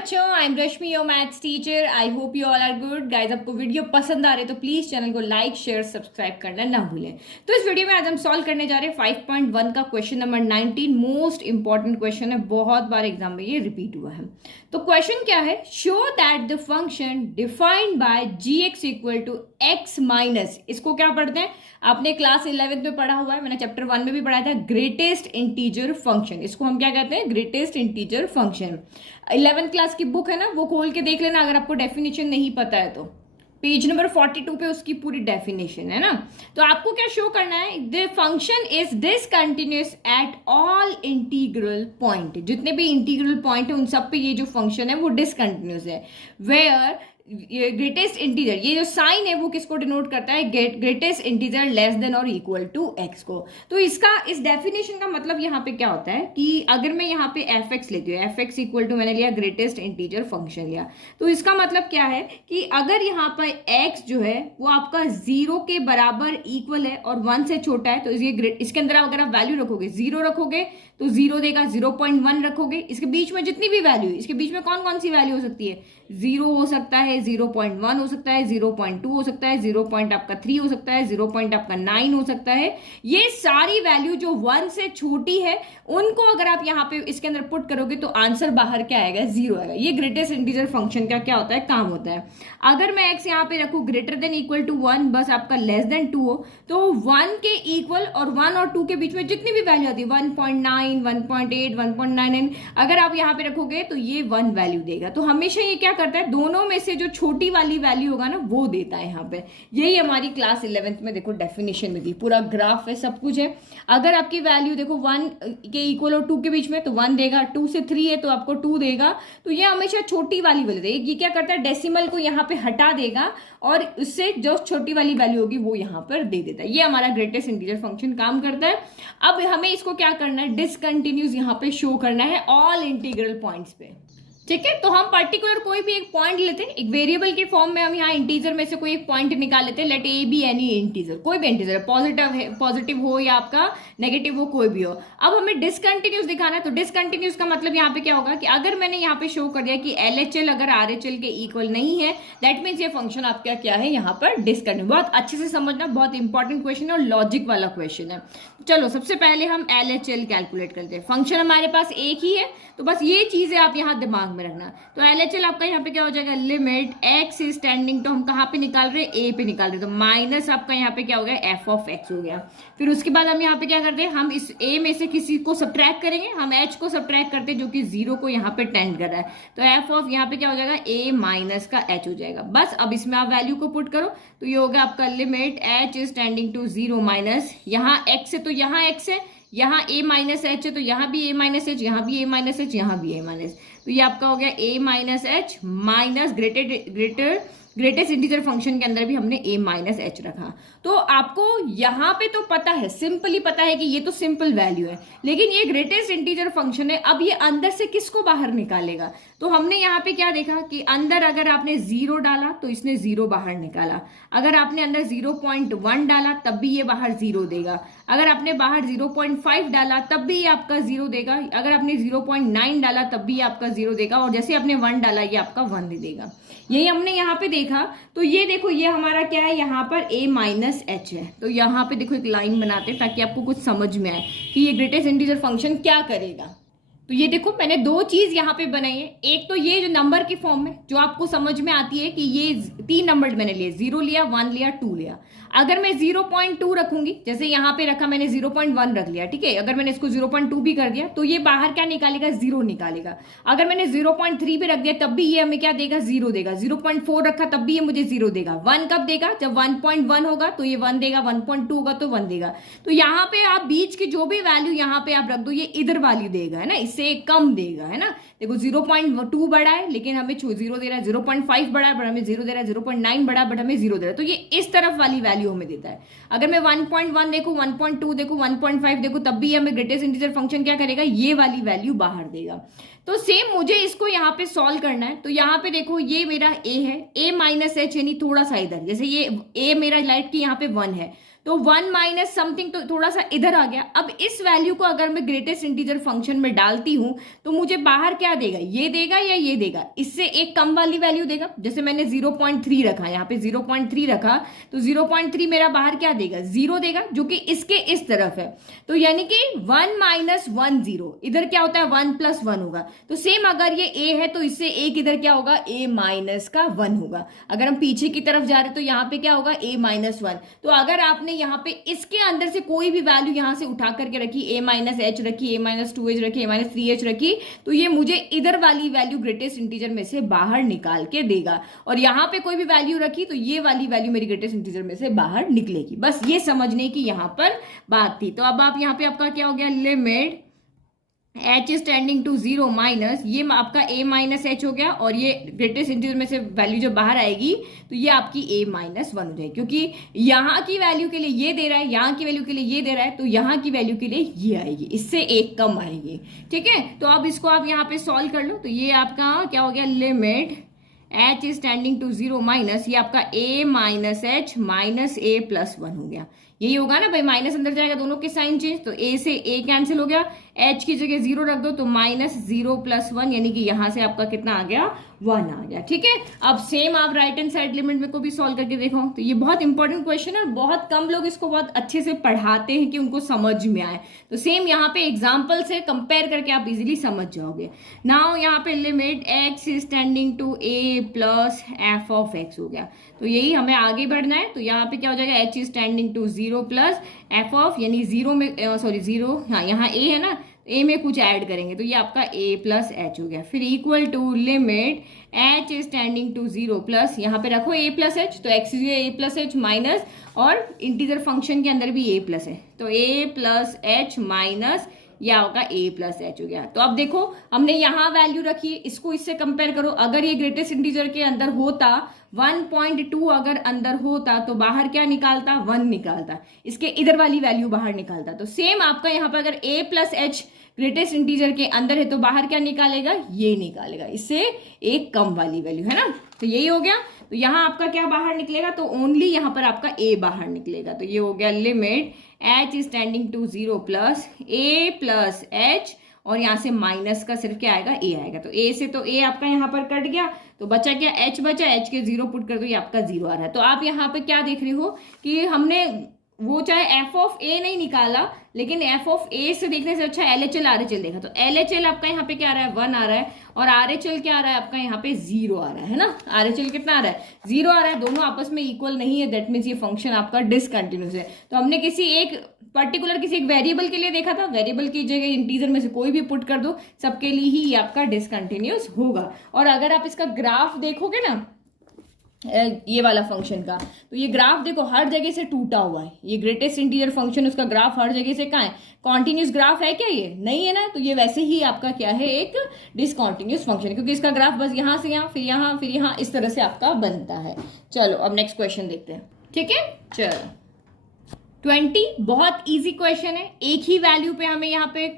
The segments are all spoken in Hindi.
बच्चों, I am Rashmi your maths teacher. I hope you all are good guys. आपको वीडियो पसंद आ रहे तो प्लीज चैनल को लाइक शेयर सब्सक्राइब करना ना भूलें। तो इस वीडियो में आज हम सॉल्व करने जा रहे हैं 5.1 का question number 19। Most important question है, बहुत बार एग्जाम में ये रिपीट हुआ है। तो क्वेश्चन क्या है? Show that the function defined by g(x) equal to x minus, इसको क्या पढ़ते हैं? आपने क्लास 11th में पढ़ा हुआ है, मैंने चैप्टर 1 में भी पढ़ा था, ग्रेटेस्ट इंटीजर फंक्शन। इसको हम क्या कहते हैं? Greatest integer function. 11th class की बुक है ना, वो खोल के देख लेना अगर आपको डेफिनेशन नहीं पता है तो। पेज नंबर 42 पे उसकी पूरी डेफिनेशन है ना। तो आपको क्या शो करना है? The function is discontinuous at all integral point. जितने भी इंटीग्रल पॉइंट है उन सब पे ये जो फंक्शन है वो डिसकंटिन्यूअस है। वेयर ग्रेटेस्ट इंटीजर, ये जो साइन है वो किसको डिनोट करता है? ग्रेटेस्ट इंटीजर लेस देन और इक्वल टू एक्स को। तो इसका, इस डेफिनेशन का मतलब यहाँ पे क्या होता है कि अगर मैं यहाँ पे एफ एक्स लेती हूँ, एफ एक्स इक्वल टू मैंने लिया ग्रेटेस्ट इंटीजर फंक्शन लिया, तो इसका मतलब क्या है कि अगर यहाँ पर एक्स जो है वो आपका 0 के बराबर इक्वल है और 1 से छोटा है, तो इसके अंदर अगर आप वैल्यू रखोगे, 0 रखोगे तो 0 देगा, 0.1 रखोगे, इसके बीच में जितनी भी वैल्यू, इसके बीच में कौन कौन सी वैल्यू हो सकती है? 0 हो सकता है, 0.1 हो सकता है, 0.2 हो सकता है, 0.3 हो सकता है, 0.9 हो सकता है। ये सारी वैल्यू जो 1 से छोटी है उनको अगर आप यहाँ पे इसके अंदर पुट करोगे तो आंसर बाहर क्या आएगा? 0 आएगा। ये ग्रेटेस्ट इंटीजर फंक्शन का क्या होता है? काम होता है। अगर मैं x यहाँ पे रखूँ ग्रेटर देन इक्वल टू 1, बस आपका लेस देन 2 हो, तो 1 के इक्वल और 1 और 2 के बीच में जितनी भी वैल्यू आती है 1.9, 1.8, 1.99, अगर आप यहाँ पे रखोगे तो ये 1 वैल्यू देगा। तो हमेशा ये क्या करता है? दोनों में से जो छोटी वाली वैल्यू होगा ना वो देता है यहाँ पे। यही हमारी क्लास 11th में देखो डेफिनेशन में दी, पूरा ग्राफ है, सब कुछ है। अगर आपकी वैल्यू देखो 1 के इक्वल और 2 के बीच में तो 1 देगा, 2 से 3 है तो आपको 2 देगा। तो ये हमेशा छोटी वाली वैल्यू देगा। ये क्या करता है? डेसिमल को यहाँ पे हटा देगा और उससे जो छोटी वाली वैल्यू होगी वो यहाँ पर दे देता है। ये हमारा ग्रेटेस्ट इंटीजर फंक्शन काम करता है। अब हमें इसको क्या करना है? डिसकंटिन्यूअस यहाँ पे शो करना है ऑल इंटीग्रल पॉइंट्स पे। ठीक है, तो हम पर्टिकुलर कोई भी एक पॉइंट लेते हैं, एक वेरिएबल के फॉर्म में हम यहाँ इंटीजर में से कोई एक पॉइंट निकाल लेते हैं। Let a be any integer, कोई भी इंटीजर है, पॉजिटिव हो या आपका नेगेटिव हो, कोई भी हो। अब हमें डिसकंटिन्यूअस दिखाना है, तो डिसकंटिन्यूअस का मतलब यहाँ पे क्या होगा कि अगर मैंने यहाँ पे शो कर दिया कि LHL अगर RHL के इक्वल नहीं है, दैट मीन्स ये फंक्शन आपका क्या है? यहाँ पर डिसकंटिन्यूअस। बहुत अच्छे से समझना, बहुत इंपॉर्टेंट क्वेश्चन है और लॉजिक वाला क्वेश्चन है। चलो सबसे पहले हम LHL कैलकुलेट करते हैं। फंक्शन हमारे पास एक ही है, तो बस ये चीजें आप यहाँ दिमाग में रखना। तो LHL आपका यहाँ पे क्या हो जाएगा? Limit x is tending to, हम कहाँ पे निकाल रहे हैं? a पे निकाल रहे हैं, तो माइनस आपका यहाँ पे क्या हो गया? f ऑफ x हो गया। फिर उसके बाद हम यहाँ पे क्या करते हैं? हम इस a में से किसी को सब्ट्रैक्ट करेंगे, हम h को सब्ट्रैक्ट करते हैं जो कि 0 को यहाँ पे टेंड कर रहा है, तो f ऑफ यहाँ पे क्या हो जाएगा? a माइनस का h हो जाएगा। बस अब इसमें आप वैल्यू को पुट करो तो ये होगा आपका limit h is tending to 0 minus, यहाँ x है तो यहाँ x है, यहाँ a माइनस एच है तो यहाँ भी a माइनस एच, यहाँ भी a माइनस एच, यहाँ भी a माइनस, तो ये आपका हो गया a minus H minus greatest integer function के अंदर भी हमने a माइनस एच रखा। तो आपको यहाँ पे तो पता है, सिंपली पता है कि ये तो सिंपल वैल्यू है, लेकिन ये ग्रेटेस्ट इंटीजर फंक्शन है। अब ये अंदर से किसको बाहर निकालेगा? तो हमने यहाँ पे क्या देखा कि अंदर अगर आपने 0 डाला तो इसने 0 बाहर निकाला, अगर आपने अंदर 0.1 डाला तब भी ये बाहर 0 देगा, अगर आपने बाहर 0.5 डाला तब भी ये आपका 0 देगा, अगर आपने 0.9 डाला तब भी ये आपका 0 देगा, और जैसे आपने 1 डाला ये आपका 1 दे देगा। यही हमने यहाँ पे देखा। तो ये देखो, ये हमारा क्या है? यहाँ पर a माइनस एच है। तो यहाँ पे देखो एक लाइन बनाते हैं ताकि आपको कुछ समझ में आए कि ये ग्रेटेस्ट इंटीजर फंक्शन क्या करेगा। तो ये देखो मैंने दो चीज यहाँ पे बनाई है। एक तो ये जो नंबर की फॉर्म में जो आपको समझ में आती है कि ये 3 नंबर मैंने लिए, 0 लिया, 1 लिया, 2 लिया। अगर मैं 0.2 रखूंगी, जैसे यहाँ पे रखा मैंने 0.1 रख लिया, ठीक है, अगर मैंने इसको 0.2 भी कर दिया तो ये बाहर क्या निकालेगा? 0 निकालेगा। अगर मैंने 0.3 पे रख दिया तब भी ये हमें क्या देगा? 0 देगा। 0.4 रखा तब भी ये मुझे 0 देगा। 1 कब देगा? जब 1.1 होगा तो ये 1 देगा, 1.2 होगा तो 1 देगा। तो यहाँ पे आप बीच की जो भी वैल्यू यहाँ पे आप रख दो, ये इधर वाली देगा, है ना, इससे कम देगा, है ना। देखो 0.2 बड़ा है लेकिन हमें 0 दे रहा है, 0.5 बड़ा है बट हमें 0 दे रहा है, 0.9 बड़ा बट हमें 0 दे रहा है। तो ये इस तरफ वाली वैल्यू हमें देता है। अगर मैं 1.1 देखूं, 1.2 देखूं, 1.5 देखूं, तब भी हमें ग्रेटेस्ट इंटीजर फंक्शन क्या करेगा? ये वाली वैल्यू बाहर देगा। तो सेम मुझे इसको यहाँ पे सॉल्व करना है। तो यहाँ पे देखो ये मेरा a है, a माइनस एच यानी थोड़ा सा इधर, जैसे ये a मेरा लाइट की यहाँ पे 1 है, तो 1 माइनस समथिंग तो थोड़ा सा इधर आ गया। अब इस वैल्यू को अगर मैं ग्रेटेस्ट इंटीजर फंक्शन में डालती हूं तो मुझे बाहर क्या देगा, ये देगा या ये देगा, इससे एक कम वाली वैल्यू देगा। जैसे मैंने 0.3 रखा, यहाँ पे 0.3 रखा तो 0.3 मेरा बाहर क्या देगा, 0 देगा, जो कि इसके इस तरफ है। तो यानी कि 1 माइनस 1 0, इधर क्या होता है 1 प्लस 1 होगा। तो सेम अगर ये a है तो इससे एक इधर क्या होगा, a माइनस का 1 होगा। अगर हम पीछे की तरफ जा रहे तो यहाँ पे क्या होगा, a माइनस 1। तो अगर आपने यहाँ पे इसके अंदर से कोई भी वैल्यू यहाँ से उठा करके रखी, a माइनस h रखी, a माइनस 2h रखी, a माइनस 3h रखी, तो ये मुझे इधर वाली वैल्यू ग्रेटेस्ट इंटीजर में से बाहर निकाल के देगा। और यहाँ पे कोई भी वैल्यू रखी तो ये वाली वैल्यू मेरी ग्रेटेस्ट इंटीजर में से बाहर निकलेगी। बस ये समझने की यहाँ पर बात थी। तो अब आप यहाँ पे आपका क्या हो गया, limit h is tending to 0 minus, ये आपका a माइनस h हो गया, और ये ग्रेटेस्ट इंटीजर में से वैल्यू जब बाहर आएगी तो ये आपकी a माइनस 1 हो जाएगी, क्योंकि यहाँ की वैल्यू के लिए ये दे रहा है, यहाँ की वैल्यू के लिए ये दे रहा है, तो यहाँ की वैल्यू के लिए ये आएगी, इससे एक कम आएगी। ठीक है, तो अब इसको आप यहाँ पे सॉल्व कर लो। तो ये आपका क्या हो गया, limit h is tending to 0 minus, ये आपका a minus h minus a plus 1 हो गया। यही होगा ना भाई, माइनस अंदर जाएगा, दोनों के साइन चेंज, तो a से a कैंसिल हो गया, h की जगह 0 रख दो तो माइनस 0 प्लस 1, यानी कि यहां से आपका कितना आ गया, 1 आ गया। ठीक है, अब सेम आप राइट हैंड साइड लिमिट में को भी सॉल्व करके देखो। तो ये बहुत इंपॉर्टेंट क्वेश्चन है और बहुत कम लोग इसको बहुत अच्छे से पढ़ाते हैं कि उनको समझ में आए। तो सेम यहाँ पे एग्जाम्पल से कंपेयर करके आप इजिली समझ जाओगे। नाउ यहाँ पे limit x is tending to a plus f of x हो गया। तो यही हमें आगे बढ़ना है। तो यहाँ पे क्या हो जाएगा, h is tending to 0 plus f of, यानी 0 में सॉरी 0, हाँ यहाँ a है ना, a में कुछ ऐड करेंगे तो ये आपका a प्लस h हो गया। फिर equal to limit h is tending to 0 plus, यहाँ पे रखो a प्लस h, तो x a plus h minus, और इंटीजर फंक्शन के अंदर भी a प्लस है तो a प्लस h माइनस, या होगा a प्लस h हो गया। तो अब देखो हमने यहाँ वैल्यू रखी, इसको इससे कंपेयर करो। अगर ये ग्रेटेस्ट इंटीजर के अंदर होता 1.2 अगर अंदर होता तो बाहर क्या निकालता, 1 निकालता, इसके इधर वाली वैल्यू बाहर निकालता। तो सेम आपका यहाँ पर अगर a plus h greatest integer के अंदर है तो बाहर क्या निकालेगा, ये निकालेगा, इससे एक कम वाली वैल्यू है ना। तो यही हो गया। तो यहाँ आपका क्या बाहर निकलेगा, तो ओनली यहाँ पर आपका a बाहर निकलेगा। तो ये हो गया limit h is tending to 0 plus a plus h, और यहाँ से माइनस का सिर्फ क्या आएगा, a आएगा। तो a से तो a आपका यहाँ पर कट गया, तो बचा क्या, h बचा, h के 0 पुट कर दो, ये आपका 0 आ रहा है। तो आप यहाँ पे क्या देख रहे हो कि हमने वो चाहे f ऑफ a नहीं निकाला, लेकिन f ऑफ a से देखने से अच्छा LHL RHL देखा। तो LHL आपका यहाँ पे क्या आ रहा है, 1 आ रहा है, और RHL क्या आ रहा है आपका यहाँ पे 0 आ रहा है ना। RHL कितना आ रहा है, 0 आ रहा है, दोनों आपस में इक्वल नहीं है, दैट मीन्स ये फंक्शन आपका डिसकंटिन्यूस है। तो हमने किसी एक पर्टिकुलर किसी एक वेरिएबल के लिए देखा था, वेरिएबल की जगह इंटीजर में से कोई भी पुट कर दो, सबके लिए ही ये आपका डिसकंटिन्यूस होगा। और अगर आप इसका ग्राफ देखोगे ना, ये वाला फंक्शन का, तो ये ग्राफ देखो हर जगह से टूटा हुआ है। ये ग्रेटेस्ट इंटीजर फंक्शन, उसका ग्राफ हर जगह से कहाँ है, कॉन्टिन्यूस ग्राफ है क्या, ये नहीं है ना। तो ये वैसे ही आपका क्या है, एक डिसकॉन्टिन्यूस फंक्शन, क्योंकि इसका ग्राफ बस यहाँ से यहाँ, फिर यहाँ, फिर यहाँ, इस तरह से आपका बनता है। चलो अब नेक्स्ट क्वेश्चन देखते हैं। ठीक है, चलो 20 बहुत इजी क्वेश्चन है। एक ही वैल्यू पे हमें यहाँ पे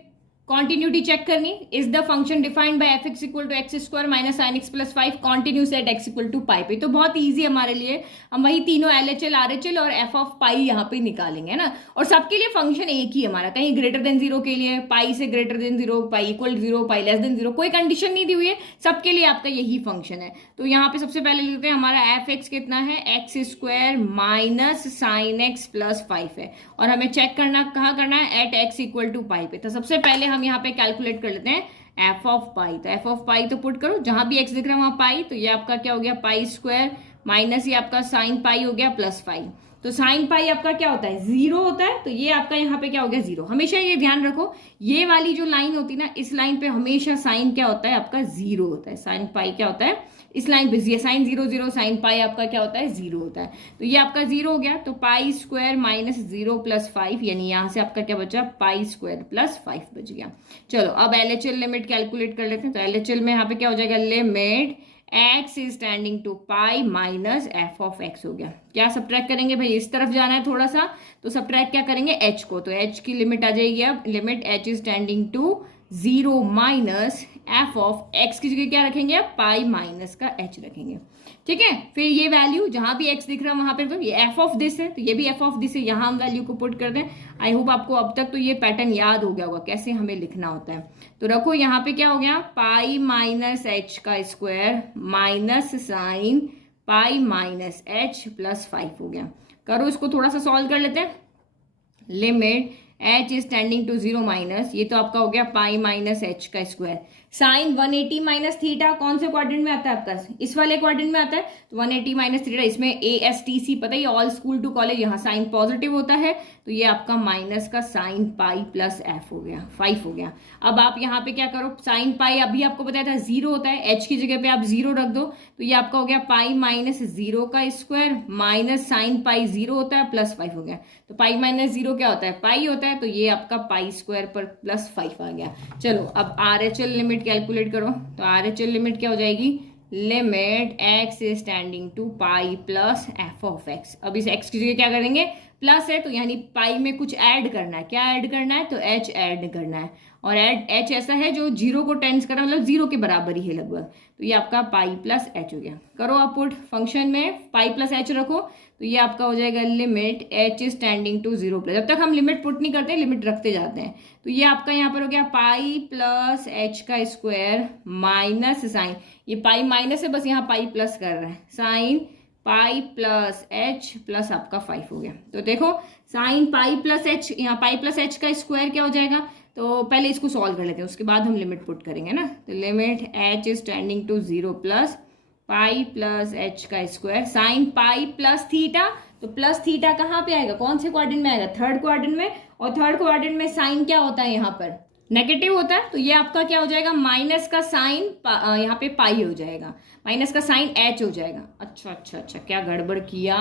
कॉन्टिन्यूटी चेक करनी। Is the function defined by f x equal to x square minus sine x plus 5 continuous at x equal to pi पे। तो बहुत इजी हमारे लिए, हम वही तीनों LHL RHL और एफ ऑफ पाई यहाँ पे निकालेंगे ना। और सबके लिए फंक्शन एक ही हमारा, कहीं ग्रेटर देन 0 के लिए पाई से ग्रेटर देन 0, पाई इक्वल 0, पाई लेस देन 0, कोई कंडीशन नहीं दी हुई है, सबके लिए आपका यही फंक्शन है। तो यहाँ पे सबसे पहले लिखते हैं हमारा एफ एक्स कितना है, x square minus sine x plus 5 है, और हमें चेक करना कहाँ करना है, eight x equal to pi पे। तो सबसे पहले हम यहाँ पे कैलकुलेट कर लेते हैं एफ ऑफ पाई। तो एफ ऑफ पाई तो पुट करो, जहां भी एक्स दिख रहा है वहां पाई, तो ये आपका क्या हो गया, पाई स्क्वायर माइनस ये आपका साइन पाई हो गया प्लस 5। तो साइन पाई आपका क्या होता है, 0 होता है, तो ये आपका यहाँ पे क्या हो गया, 0। हमेशा ये ध्यान रखो, ये वाली जो लाइन होती है ना, इस लाइन पे हमेशा साइन क्या होता है आपका, 0 होता है। साइन पाई क्या होता है, इस लाइन पे ये साइन 0 0, साइन पाई आपका क्या होता है, 0 होता है। तो ये आपका 0 हो गया, तो पाई स्क्वायर माइनस 0 प्लस 5, यानी यहां से आपका क्या बचा, पाई स्क्वायर प्लस 5 बच गया। चलो अब LHL लिमिट कैलकुलेट कर लेते हैं। तो LHL में यहाँ पे क्या हो जाएगा, limit x is tending to pi minus f of x हो गया। क्या सब्ट्रैक्ट करेंगे भाई, इस तरफ जाना है थोड़ा सा, तो सब्ट्रैक्ट क्या करेंगे, h को, तो h की लिमिट आ जाएगी अब, limit h is tending to 0 minus f of x की जगह क्या रखेंगे, पाई माइनस का एच रखेंगे। ठीक है, फिर ये वैल्यू जहां भी x दिख रहा है वहां पे, तो ये एफ ऑफ दिस है तो ये भी एफ ऑफ दिस है, यहां हम वैल्यू को पुट कर दें। आई होप आपको अब तक तो ये पैटर्न याद हो गया होगा कैसे हमें लिखना होता है। तो रखो यहाँ पे क्या हो गया, पाई माइनस एच का square minus sine pi minus h plus 5 हो गया। करो इसको थोड़ा सा सॉल्व कर लेते हैं। Limit h is tending to 0 minus, ये तो आपका हो गया पाई माइनस एच का स्क्वायर, साइन 180 माइनस थीटा कौन से क्वाड्रेंट में आता है आपका, इस वाले क्वाड्रेंट में आता है। तो 180 माइनस थीटा, इसमें ASTC पता है, ऑल स्कूल टू कॉलेज, यहाँ साइन पॉजिटिव होता है तो ये आपका माइनस का साइन पाई प्लस एफ हो गया, 5 हो गया। अब आप यहाँ पे क्या करो, साइन पाई अभी आपको बताया था 0 होता है, h की जगह पे आप 0 रख दो तो ये आपका हो गया पाई माइनस 0 का स्क्वायर माइनस साइन पाई 0 होता है प्लस 5 हो गया। तो पाई माइनस 0 क्या होता है, पाई होता है, तो ये आपका पाई स्क्वायर पर प्लस 5 आ गया। चलो अब RHL लिमिट कैलकुलेट करो, तो RHL लिमिट क्या हो जाएगी, limit x is tending to pi plus F of x. अब इस x की जगह क्या करेंगे, प्लस है तो यानी पाई में कुछ ऐड करना है, क्या ऐड करना है, तो h ऐड करना है, और h ऐसा है जो 0 को टेंस कर रहा है, मतलब 0 के बराबर ही है लगभग, तो ये आपका पाई प्लस h हो गया। करो आप पुट, फंक्शन में पाई प्लस h रखो तो ये आपका हो जाएगा limit h is tending to 0 plus, जब तक हम लिमिट पुट नहीं करते लिमिट रखते जाते हैं, तो ये आपका यहाँ पर हो गया पाई प्लस h का स्क्वायर माइनस साइन, ये पाई माइनस है बस यहाँ पाई प्लस कर रहा है, sign pi plus h plus आपका 5 हो गया। तो देखो साइन पाई प्लस h, यहाँ पाई प्लस h का स्क्वायर क्या हो जाएगा, तो पहले इसको सॉल्व कर लेते हैं उसके बाद हम लिमिट पुट करेंगे ना। तो limit h is tending to 0 plus pi plus h का square sine pi plus theta, तो प्लस थीटा कहाँ पे आएगा, कौन से क्वाड्रेंट में आएगा, थर्ड क्वाड्रेंट में, और थर्ड क्वाड्रेंट में साइन क्या होता है, यहाँ पर नेगेटिव होता है, तो ये आपका क्या हो जाएगा, माइनस का साइन यहाँ पे पाई हो जाएगा, माइनस का साइन h हो जाएगा। अच्छा अच्छा अच्छा, क्या गड़बड़ किया,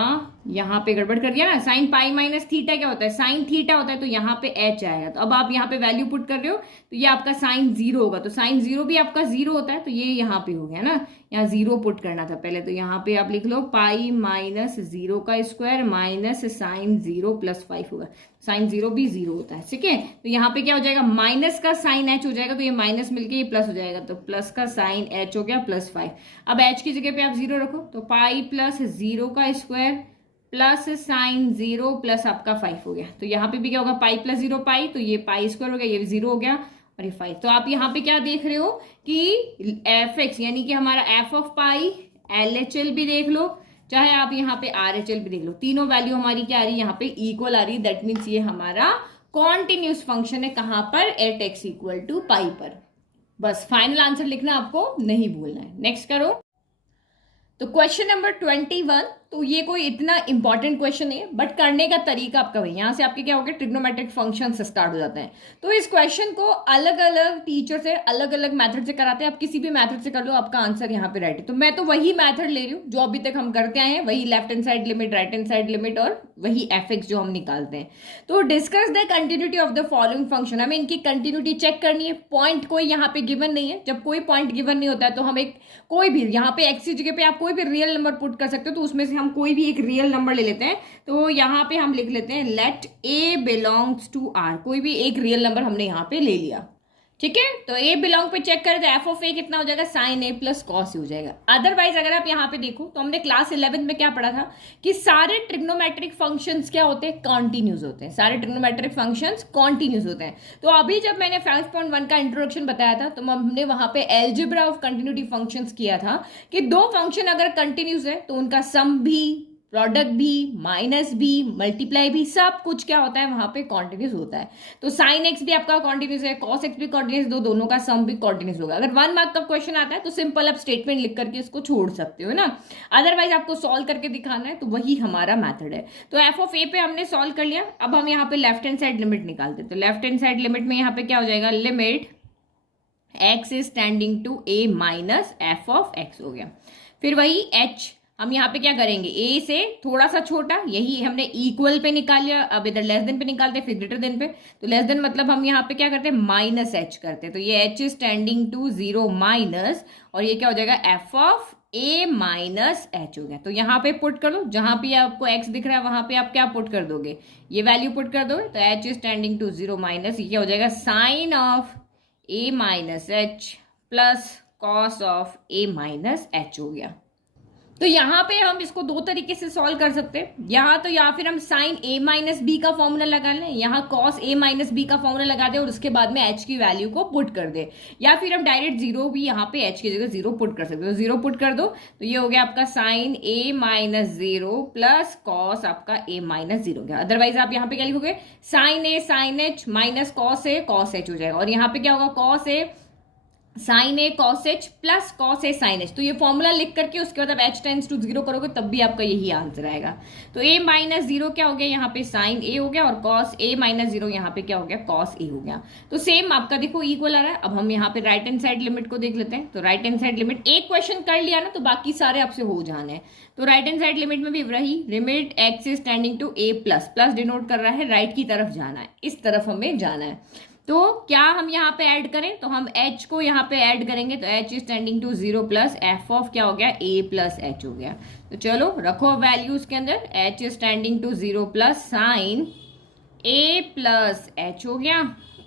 यहाँ पे गड़बड़ कर दिया ना, साइन पाई माइनस थीटा क्या होता है, साइन थीटा होता है, तो यहाँ पे h आएगा। तो अब आप यहाँ पे वैल्यू पुट कर रहे हो तो ये आपका साइन 0 होगा, तो साइन 0 भी आपका 0 होता है, तो ये यहाँ पे हो गया ना, यहाँ 0 पुट करना था पहले, तो यहाँ पे आप लिख लो पाई माइनस 0 का स्क्वायर माइनस साइन 0 प्लस 5 होगा, साइन 0 भी 0 होता है। ठीक है, तो यहाँ पे क्या हो जाएगा, माइनस का साइन h हो जाएगा, तो ये माइनस मिलके ये प्लस हो जाएगा, तो प्लस का साइन h हो गया प्लस 5। अब h की जगह पे आप 0 रखो, तो पाई प्लस 0 का स्क्वायर प्लस साइन 0 प्लस आपका 5 हो गया। तो यहाँ पे भी क्या होगा, पाई प्लस 0 पाई, तो ये पाई स्क्वायर हो गया, ये भी 0 हो गया और ये 5। तो आप यहाँ पे क्या देख रहे हो कि एफ एक्स यानी कि हमारा एफ ऑफ पाई LHL भी देख लो, चाहे आप यहाँ पे RHL भी देख लो, तीनों वैल्यू हमारी क्या आ रही है, यहाँ पे इक्वल आ रही है। दैट मीन्स ये हमारा कॉन्टिन्यूस फंक्शन है, कहाँ पर, एट एक्स इक्वल टू पाई पर। बस फाइनल आंसर लिखना आपको नहीं भूलना है। नेक्स्ट करो। तो क्वेश्चन नंबर 21, तो ये कोई इतना इंपॉर्टेंट क्वेश्चन नहीं है, बट करने का तरीका आपका वही, यहाँ से आपके क्या हो गया, ट्रिग्नोमेट्रिक फंक्शन से स्टार्ट हो जाते हैं। तो इस क्वेश्चन को अलग अलग टीचर से अलग अलग मेथड से कराते हैं, आप किसी भी मेथड से कर लो, आपका आंसर यहाँ पे राइट है। तो मैं तो वही मेथड ले रही हूँ जो अभी तक हम करते आए हैं, वही left hand side limit, right hand side limit, और वही एफ एक्स जो हम निकालते हैं। तो discuss the continuity of the following function, हमें इनकी कंटिन्यूटी चेक करनी है। पॉइंट कोई यहाँ पे गिवन नहीं है, जब कोई पॉइंट गिवन नहीं होता है तो हम एक कोई भी यहाँ पे एक्स की जगह पे आप कोई भी रियल नंबर पुट कर सकते हो, तो उसमें से हम कोई भी एक रियल नंबर ले लेते हैं। तो यहाँ पे हम लिख लेते हैं let a belongs to r, कोई भी एक रियल नंबर हमने यहाँ पे ले लिया। ठीक है, तो a बिलोंग पे चेक करें तो एफ ऑफ a कितना हो जाएगा, साइन a प्लस कॉस हो जाएगा। अदरवाइज अगर आप यहाँ पे देखो तो हमने क्लास 11 में क्या पढ़ा था कि सारे ट्रिग्नोमेट्रिक फंक्शंस क्या होते हैं, कॉन्टिन्यूज होते हैं, सारे ट्रिग्नोमेट्रिक फंक्शंस कॉन्टिन्यूज होते हैं। तो अभी जब मैंने 5.1 का इंट्रोडक्शन बताया था तो हमने वहां पे एल्जेब्रा ऑफ कंटिन्यूटी फंक्शंस किया था कि दो फंक्शन अगर कंटिन्यूज है तो उनका सम भी, प्रोडक्ट भी, माइनस भी, मल्टीप्लाई भी, सब कुछ क्या होता है वहां पे कॉन्टिन्यूस होता है। तो साइन एक्स भी आपका कॉन्टिन्यूस है, कॉस एक्स भी कॉन्टिन्यूस, दोनों का सम भी कॉन्टिन्यूस होगा। अगर 1 मार्क का क्वेश्चन आता है तो सिंपल आप स्टेटमेंट लिख करके इसको छोड़ सकते हो ना, अदरवाइज आपको सॉल्व करके दिखाना है, तो वही हमारा मैथड है। तो एफ ऑफ ए पे हमने सॉल्व कर लिया। अब हम यहाँ पे लेफ्ट हैंड साइड लिमिट निकालते हैं। तो लेफ्ट हैंड साइड लिमिट में यहाँ पे क्या हो जाएगा, limit x is tending to a minus f of x हो गया। फिर वही एच हम यहाँ पे क्या करेंगे, a से थोड़ा सा छोटा, यही हमने इक्वल पे निकाल लिया, अब इधर लेस देन पे निकालते हैं, फिर ग्रेटर देन पे। तो लेस देन मतलब हम यहाँ पे क्या करते हैं, माइनस h करते हैं। तो ये h is tending to 0 minus, और ये क्या हो जाएगा, f of a minus h हो गया। तो यहाँ पे पुट कर लो, जहां पे आपको x दिख रहा है वहां पे आप क्या पुट कर दोगे, ये वैल्यू पुट कर दोगे। तो h is tending to 0 minus, ये क्या हो जाएगा, sine of a minus h plus cos of a minus h हो गया। तो यहाँ पे हम इसको दो तरीके से सॉल्व कर सकते हैं, यहाँ तो या फिर हम साइन ए माइनस बी का फॉर्मूला लगा लें, यहाँ कॉस ए माइनस बी का फॉर्मूला लगा दें और उसके बाद में एच की वैल्यू को पुट कर दें, या फिर हम डायरेक्ट जीरो भी यहाँ पे एच की जगह जीरो पुट कर सकते हैं। तो जीरो पुट कर दो तो ये हो गया आपका साइन ए माइनस जीरो प्लस कॉस आपका ए माइनस जीरो गया। अदरवाइज आप यहाँ पे क्या लिखोगे, sign A sine h minus cos A cos H हो जाएगा, और यहाँ पे क्या होगा, cos A sign a cos H plus cos A sine h. तो ये फॉर्मूला लिख करके उसके बाद आप एच टेंस टू जीरो करोगे तब भी आपका यही आंसर आएगा। तो ए माइनस जीरो क्या हो गया, यहाँ पे साइन ए हो गया, और कॉस ए माइनस जीरो यहाँ पे क्या हो गया, कॉस ए हो गया। तो सेम आपका देखो इक्वल आ रहा है। अब हम यहाँ पे राइट हैंड साइड लिमिट को देख लेते हैं। तो राइट हैंड साइड लिमिट एक क्वेश्चन कर लिया ना तो बाकी सारे आपसे हो जाने हैं। तो राइट हैंड साइड लिमिट में भी वही limit x is tending to a plus, plus denote कर रहा है राइट की तरफ जाना है, इस तरफ हमें जाना है। तो क्या हम यहाँ पे ऐड करें, तो हम h को यहाँ पे ऐड करेंगे, तो h is tending to zero plus F of क्या हो गया, a प्लस एच हो गया। तो चलो रखो वैल्यूज के अंदर, h is tending to zero plus sine a plus h हो गया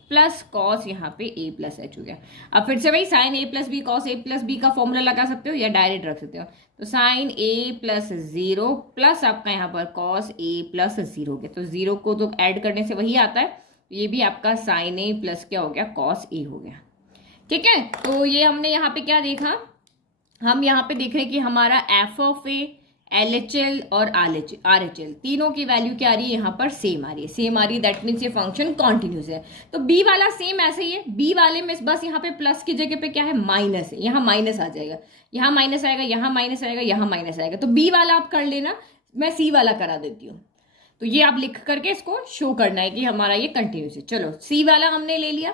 प्लस कॉस यहाँ पे a प्लस एच हो गया। अब फिर से भाई sine a plus b cos a plus b का फॉर्मूला लगा सकते हो या डायरेक्ट रख सकते हो। तो sine a plus zero plus आपका यहाँ पर कॉस a प्लस जीरो हो गया। तो जीरो को तो ऐड करने से वही आता है, ये भी आपका साइन ए प्लस क्या हो गया, कॉस ए हो गया। ठीक है, तो ये हमने यहाँ पे क्या देखा, हम यहाँ पे देख रहे हैं कि हमारा F of A, L H L और आर एच एल तीनों की वैल्यू क्या आ रही है, यहाँ पर सेम आ रही है, सेम आ रही है। दैट मीन्स ये फंक्शन कॉन्टिन्यूस है। तो बी वाला सेम ऐसे ही है, बी वाले में बस यहाँ पे प्लस की जगह पे क्या है, माइनस है, यहाँ माइनस आ जाएगा, यहाँ माइनस आएगा, यहाँ माइनस आएगा, यहाँ माइनस आएगा। तो बी वाला आप कर लेना, मैं सी वाला करा देती हूँ। तो ये आप लिख करके इसको शो करना है कि हमारा ये कंटिन्यूस है। चलो सी वाला हमने ले लिया,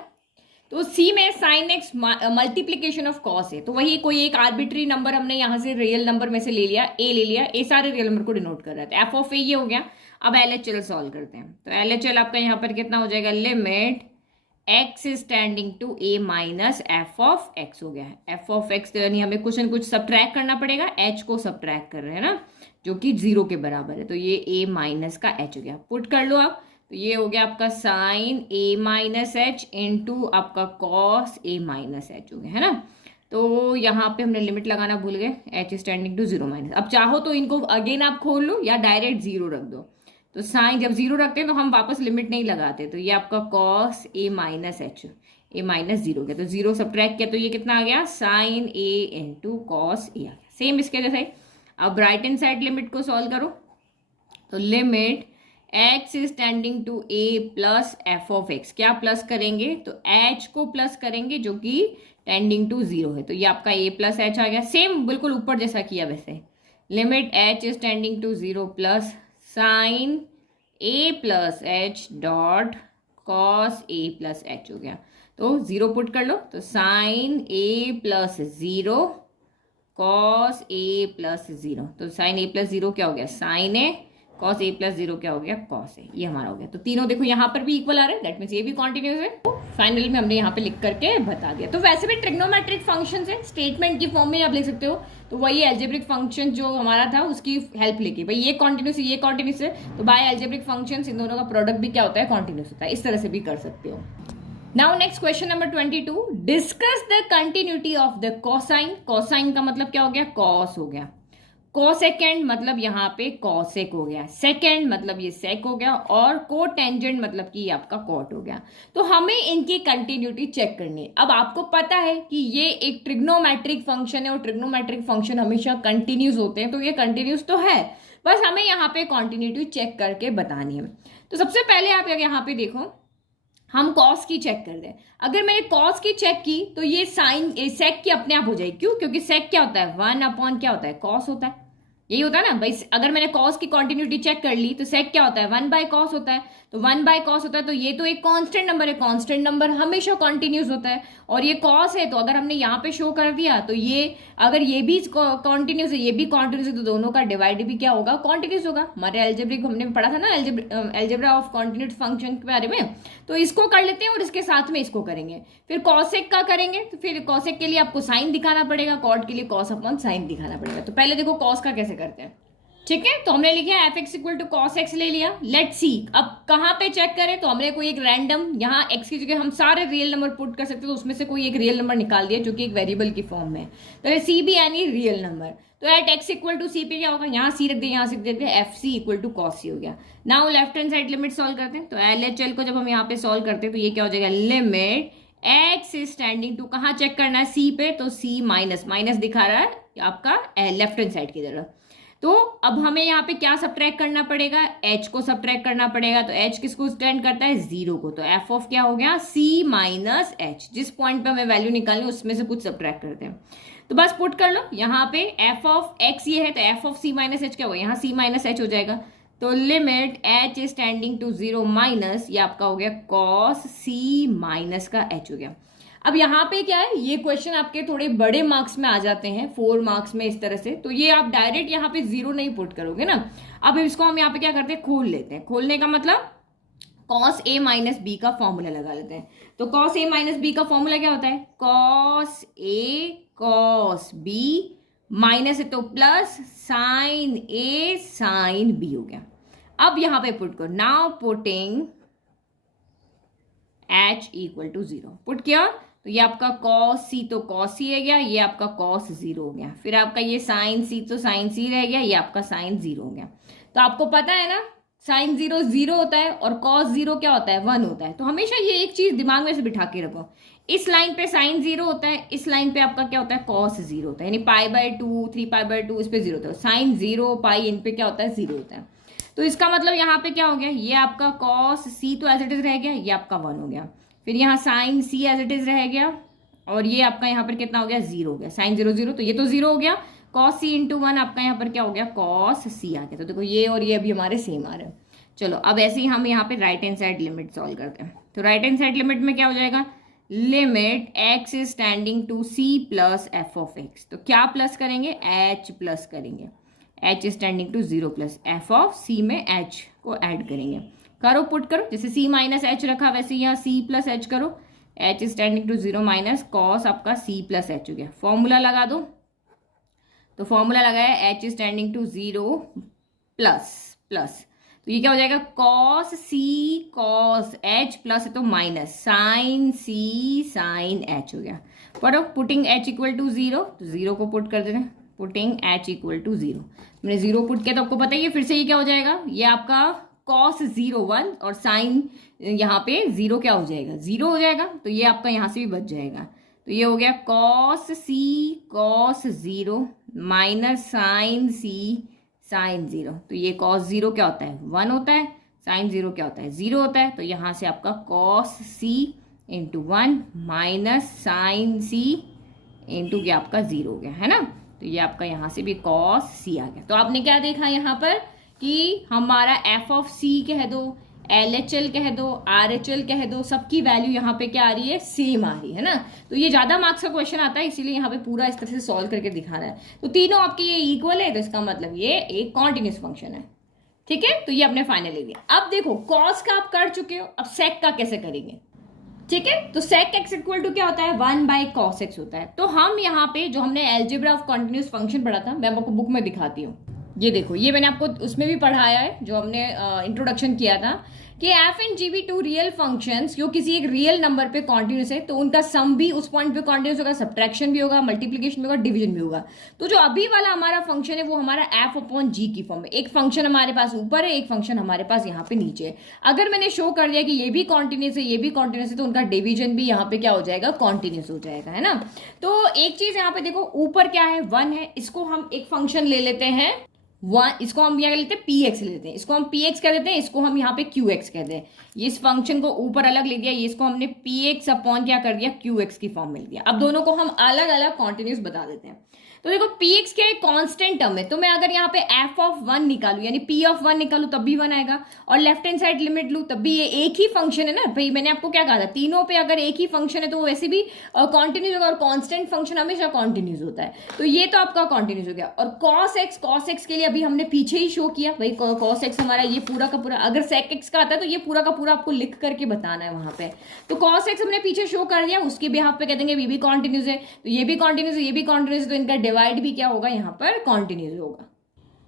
तो सी में sine x multiplication of cos है, तो वही कोई एक आर्बिट्री नंबर हमने यहाँ से रियल नंबर में से ले लिया, ए ले लिया, ए सारे रियल नंबर को डिनोट कर रहा है। एफ ऑफ ए ये हो गया। अब एल एच एल सॉल्व करते हैं। तो एल एच एल आपका यहाँ पर कितना हो जाएगा, limit x is tending to a minus f of x हो गया है। एफ ऑफ एक्स यानी हमें कुछ न कुछ सब्ट्रैक्ट करना पड़ेगा, एच को सब्ट्रैक्ट कर रहे हैं ना, जो कि जीरो के बराबर है। तो ये ए माइनस का एच हो गया, पुट कर लो आप। तो ये हो गया आपका साइन ए माइनस एच इंटू आपका कॉस ए माइनस एच हो गया, है ना। तो यहाँ पे हमने लिमिट लगाना भूल गए, h is tending to zero minus. अब चाहो तो इनको अगेन आप खोल लो या डायरेक्ट जीरो रख दो। तो साइन जब जीरो रखते हैं तो हम वापस लिमिट नहीं लगाते। तो ये आपका cos A minus H, A minus zero गया, तो जीरो सब्ट्रैक्ट किया तो ये कितना आ गया, sine a into cos a आ गया। सेम इसके जैसा ही। अब राइट हैंड साइड लिमिट को सॉल्व करो। तो limit x is tending to a plus F of x, क्या प्लस करेंगे, तो h को प्लस करेंगे जो कि टेंडिंग टू जीरो है। तो ये आपका a प्लस एच आ गया, सेम बिल्कुल ऊपर जैसा किया वैसे। Limit h is tending to zero plus sine a plus h dot cos a plus h हो गया। तो जीरो पुट कर लो, तो sine a plus zero cos a plus zero. तो साइन ए प्लस जीरो क्या हो गया, sine a, cos a plus zero क्या हो गया, कॉस ए। ये हमारा हो गया। तो तीनों देखो यहाँ पर भी इक्वल आ रहे हैं, दैट मीन्स ये भी कॉन्टिन्यूस है। तो फाइनल में हमने यहाँ पे लिख करके बता दिया। तो वैसे भी ट्रिग्नोमेट्रिक फंक्शंस है, स्टेटमेंट की फॉर्म में आप लिख सकते हो। तो वही एल्जेब्रिक फंक्शन जो हमारा था उसकी हेल्प लेके, भाई ये कॉन्टिन्यूस है, ये कॉन्टिन्यूस है, तो बाय एल्जेब्रिक फंक्शंस इन दोनों का प्रोडक्ट भी क्या होता है, कॉन्टिन्यूस होता है। इस तरह से भी कर सकते हो। Now next question number 22, discuss the continuity of the cosine. Cosine का मतलब क्या हो गया, कॉस हो गया। कोसेकेंड मतलब यहाँ पे कॉसेक हो गया, सेकेंड मतलब ये सेक हो गया, और कोटेंजेंट मतलब कि ये आपका कॉट हो गया। तो हमें इनकी कंटिन्यूटी चेक करनी है। अब आपको पता है कि ये एक ट्रिग्नोमेट्रिक फंक्शन है और ट्रिग्नोमेट्रिक फंक्शन हमेशा कंटिन्यूस होते हैं, तो ये कंटिन्यूस तो है, बस हमें यहाँ पे कंटिन्यूटी चेक करके बतानी है। तो सबसे पहले आप यहाँ पे देखो, हम कॉस की चेक कर दें। अगर मैंने कॉस की चेक की तो ये साइन सेक की अपने आप हो जाएगी। क्यों, क्योंकि सेक क्या होता है, 1/, क्या होता है, कॉस होता है। यही होता है ना भाई, अगर मैंने कॉस की कंटिन्यूटी चेक कर ली तो सेक क्या होता है, 1/cos होता है। तो 1/cos होता है, तो ये तो एक कांस्टेंट नंबर है, कांस्टेंट नंबर हमेशा कंटिन्यूस होता है। और ये कॉस है, तो अगर हमने यहाँ पे शो कर दिया तो ये अगर ये भी कॉन्टिन्यूस है, ये भी कॉन्टिन्यूस है, तो दोनों का डिवाइड भी क्या होगा, कॉन्टिन्यूस होगा। हमारे एल्जेब्रिक हमने पढ़ा था ना, एल्जेब्रा ऑफ कॉन्टिन्यूस फंक्शन के बारे में। तो इसको कर लेते हैं और इसके साथ में इसको करेंगे। फिर कॉसेक का करेंगे, तो फिर कॉसेक के लिए आपको साइन दिखाना पड़ेगा, कॉट के लिए कॉस अपॉन साइन दिखाना पड़ेगा। तो पहले देखो कॉस का कैसे करते हैं। ठीक है, तो हमने लिखा है f(x) equal to cos x ले लिया। लेट्स सी, अब कहाँ पे चेक करें, तो हमने कोई एक रैंडम यहाँ x की जगह हम सारे रियल नंबर पुट कर सकते हैं, तो उसमें से कोई एक रियल नंबर निकाल दिया जो कि एक वेरिएबल की फॉर्म में, तो c be any real number. तो at x equal to c पे क्या होगा, यहाँ सी रख दिया, यहाँ से रख दिया, f c equal to cos c हो गया। Now left hand side limit solve करते हैं, तो एल एच एल को जब हम यहाँ पे सॉल्व करते हैं तो ये क्या हो जाएगा, limit x is standing to, कहाँ चेक करना है, c पे, तो c माइनस माइनस दिखा रहा है आपका लेफ्ट हैंड साइड की तरफ। तो अब हमें यहाँ पे क्या सब्ट्रैक्ट करना पड़ेगा, h को सब्ट्रैक्ट करना पड़ेगा। तो h किसको स्टैंड करता है, 0 को, तो f ऑफ क्या हो गया, c माइनस h, जिस पॉइंट पे हमें वैल्यू निकालनी है उसमें से कुछ सब्ट्रैक्ट करते हैं। तो बस पुट कर लो यहाँ पे f ऑफ x ये है, तो f of c minus h क्या होगा, यहाँ c माइनस h हो जाएगा। तो limit h is standing to 0 minus, ये आपका हो गया cos c माइनस का h हो गया। अब यहाँ पे क्या है, ये क्वेश्चन आपके थोड़े बड़े मार्क्स में आ जाते हैं, 4 मार्क्स में इस तरह से, तो ये आप डायरेक्ट यहाँ पे 0 नहीं पुट करोगे ना। अब इसको हम यहाँ पे क्या करते हैं, खोल लेते हैं। खोलने का मतलब cos a माइनस बी का फॉर्मूला लगा लेते हैं। तो cos a माइनस बी का फॉर्मूला क्या होता है, cos a cos b minus है तो plus sine a sine b हो गया। अब यहाँ पे पुट करो, now putting h equal to 0 put किया, तो ये आपका cos c तो cos c रह गया, ये आपका cos 0 हो गया, फिर आपका ये sin c तो sin c रह गया, ये आपका sin 0 हो गया। तो आपको पता है ना sin 0 0 होता है और cos 0 क्या होता है, 1 होता है। तो हमेशा ये एक चीज दिमाग में से बिठा के रखो, इस लाइन पे sin 0 होता है, इस लाइन पे आपका क्या होता है, cos 0 होता है, यानी π/2 3π/2 इस पे 0 होता है, sin 0 पाई इन पे क्या होता है, 0 होता है। तो इसका मतलब यहाँ पे क्या हो गया, ये आपका cos c तो एज इट इज रह गया, ये आपका 1 हो गया, फिर यहाँ sin c as it is रह गया, और ये आपका यहाँ पर कितना हो गया, 0 हो गया, sin 0 0, तो ये तो 0 हो गया, cos c इंटू 1 आपका यहाँ पर क्या हो गया, cos c आ गया। तो देखो ये और ये अभी हमारे सेम आ रहे हैं। चलो अब ऐसे ही हम यहाँ पे right hand side limit solve करते हैं। तो राइट हैंड साइड लिमिट में क्या हो जाएगा, limit x is standing to c plus f of x, तो क्या प्लस करेंगे, h प्लस करेंगे, h standing to 0 plus f of c में h को ऐड करेंगे। करो पुट करो, जैसे c माइनस h रखा वैसे यहाँ c प्लस h करो, h standing to 0 minus cos आपका c प्लस h हो गया। फॉर्मूला लगा दो, तो फॉर्मूला लगाया h standing to 0 plus plus, तो ये क्या हो जाएगा, cos c cos h plus है तो minus sine c sine h हो गया। पढ़ो, पुटिंग h इक्वल टू 0, तो 0 को पुट कर देते हैं, पुटिंग h इक्वल टू 0, मैंने 0 पुट किया तो आपको पता ही है, फिर से ये क्या हो जाएगा, ये आपका cos 0 1 और साइन यहाँ पे 0 क्या हो जाएगा, 0 हो जाएगा, तो ये आपका यहाँ से भी बच जाएगा। तो ये हो गया cos c cos 0 minus sine c sine 0, तो ये cos 0 क्या होता है, 1 होता है, साइन 0 क्या होता है, 0 होता है, तो यहाँ से आपका cos c into 1 minus sine c into क्या आपका 0 हो गया, है ना। तो ये आपका यहाँ से भी cos c आ गया। तो आपने क्या देखा यहाँ पर कि हमारा f ऑफ c कह दो, LHL कह दो, RHL कह दो, सबकी वैल्यू यहाँ पे क्या आ रही है, सेम आ रही है ना। तो ये ज्यादा मार्क्स का क्वेश्चन आता है, इसीलिए यहाँ पे पूरा इस तरह से सॉल्व करके दिखाना है। तो तीनों आपके ये इक्वल है, तो इसका मतलब ये एक कॉन्टिन्यूस फंक्शन है, ठीक है। तो ये अपने फाइनल ले लिया। अब देखो कॉस का आप कर चुके हो, अब सेक का कैसे करेंगे, ठीक है। तो सेक एक्स इक्वल टू क्या होता है, 1/cos x होता है। तो हम यहाँ पे जो हमने एल्जेब्रा ऑफ कॉन्टिन्यूस फंक्शन पढ़ा था, मैं आपको बुक में दिखाती हूँ, ये देखो, ये मैंने आपको उसमें भी पढ़ाया है जो हमने इंट्रोडक्शन किया था कि f and g be two real functions जो किसी एक रियल नंबर पे कॉन्टिन्यूस है, तो उनका सम भी उस पॉइंट पे कॉन्टिन्यूस होगा, सब्ट्रैक्शन भी होगा, मल्टीप्लीकेशन भी होगा, डिवीजन भी होगा। तो जो अभी वाला हमारा फंक्शन है वो हमारा एफ अपॉन जी की फॉर्म है। एक फंक्शन हमारे पास ऊपर है, एक फंक्शन हमारे पास यहाँ पे नीचे है। अगर मैंने शो कर दिया कि ये भी कॉन्टिन्यूस है, ये भी कॉन्टिन्यूस है, तो उनका डिवीजन भी यहाँ पे क्या हो जाएगा, कॉन्टिन्यूस हो जाएगा, है ना। तो एक चीज यहाँ पे देखो, ऊपर क्या है, 1 है, इसको हम एक फंक्शन ले लेते हैं 1, इसको हम यहाँ लेते हैं px लेते हैं, इसको हम px कह देते हैं, इसको हम यहाँ पे qx कहते हैं। ये इस फंक्शन को ऊपर अलग ले दिया, ये इसको हमने px अपॉन क्या कर दिया, qx की फॉर्म में दिया। अब दोनों को हम अलग अलग कॉन्टिन्यूस बता देते हैं। तो देखो px क्या है, कांस्टेंट टर्म है, तो मैं अगर यहाँ पे f ऑफ 1 निकालू यानी p ऑफ 1 निकालू तब भी 1 आएगा, और लेफ्ट हैंड साइड लिमिट लू तब भी ये एक ही फंक्शन है ना भाई। मैंने आपको क्या कहा था, तीनों पे अगर एक ही फंक्शन है तो वो वैसे भी कॉन्टिन्यूस होगा, और कांस्टेंट फंक्शन हमेशा कॉन्टिन्यूस होता है। तो ये तो आपका कॉन्टिन्यूस हो गया। और cos x के लिए अभी हमने पीछे ही शो किया भाई, cos x हमारा ये पूरा का पूरा, अगर sec x का आता है तो ये पूरा का पूरा आपको लिख करके बताना है वहां पे। तो cos x हमने पीछे शो कर दिया, उसके बिहाफ पे कह देंगे ये भी कॉन्टिन्यूस है, तो ये भी कॉन्टिन्यूस है, ये भी कॉन्टिन्यूस है, तो इनका डिवाइड भी क्या होगा, यहाँ पर कॉन्टिन्यूस होगा।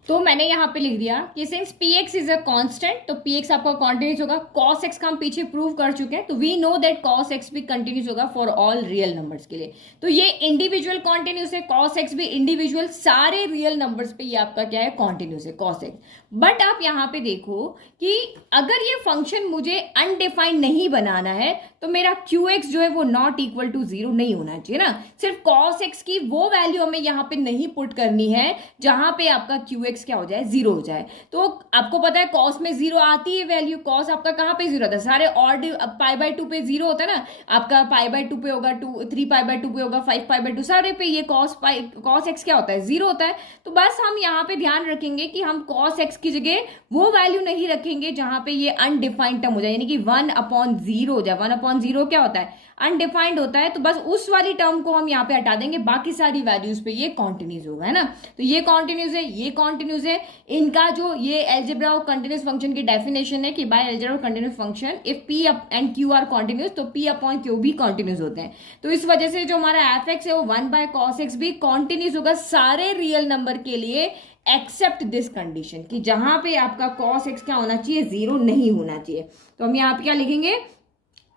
तो मैंने यहाँ पे लिख दिया कि since px is a constant, तो px आपका कॉन्टिन्यूस होगा। cos x का हम पीछे प्रूव कर चुके हैं, तो we know that cos x भी कंटिन्यूस होगा फॉर ऑल रियल नंबर्स के लिए। तो ये इंडिविजुअल कॉन्टिन्यूस है, cos x भी इंडिविजुअल, सारे रियल नंबर्स पे ये आपका क्या है, कॉन्टिन्यूस है cos x। बट आप यहाँ पे देखो कि अगर ये फंक्शन मुझे अनडिफाइंड नहीं बनाना है तो मेरा qx जो है वो नॉट इक्वल टू 0 नहीं होना चाहिए ना। सिर्फ cos x की वो वैल्यू हमें यहाँ पे नहीं पुट करनी है जहां पे आपका qx क्या हो जाए, 0 हो जाए। तो आपको पता है cos में 0 आती है वैल्यू, cos आपका कहाँ पे 0 होता है, सारे ऑड π/2 पे 0 होता है ना, आपका π/2 पे होगा, 3π/2 पे होगा, 5π/2, सारे पे ये cos x क्या होता है, 0 होता है। तो बस हम यहाँ पे ध्यान रखेंगे कि हम cos x की जगह वो वैल्यू नहीं रखेंगे जहां पे ये अनडिफाइंड टर्म हो जाए, यानी कि 1/0 हो जाए। 1/0 क्या होता है, अनडिफाइंड होता है। तो बस उस वाली टर्म को हम यहाँ पे हटा देंगे, बाकी सारी वैल्यूज पे ये कॉन्टिन्यूस होगा, है ना। तो ये कॉन्टिन्यूस है, ये कॉन्टिन्यूस है। इनका जो ये एल्जेब्रा ऑफ कंटिन्यूस फंक्शन की डेफिनेशन है कि by algebra of continuous function if p and q are continuous, तो p/q भी कॉन्टिन्यूस होते हैं। तो इस वजह से जो हमारा f(x) है वो 1/cos x भी कॉन्टिन्यूस होगा सारे रियल नंबर के लिए, एक्सेप्ट दिस कंडीशन कि जहां पे आपका cos x क्या होना चाहिए, 0 नहीं होना चाहिए। तो हम यहाँ पे क्या लिखेंगे,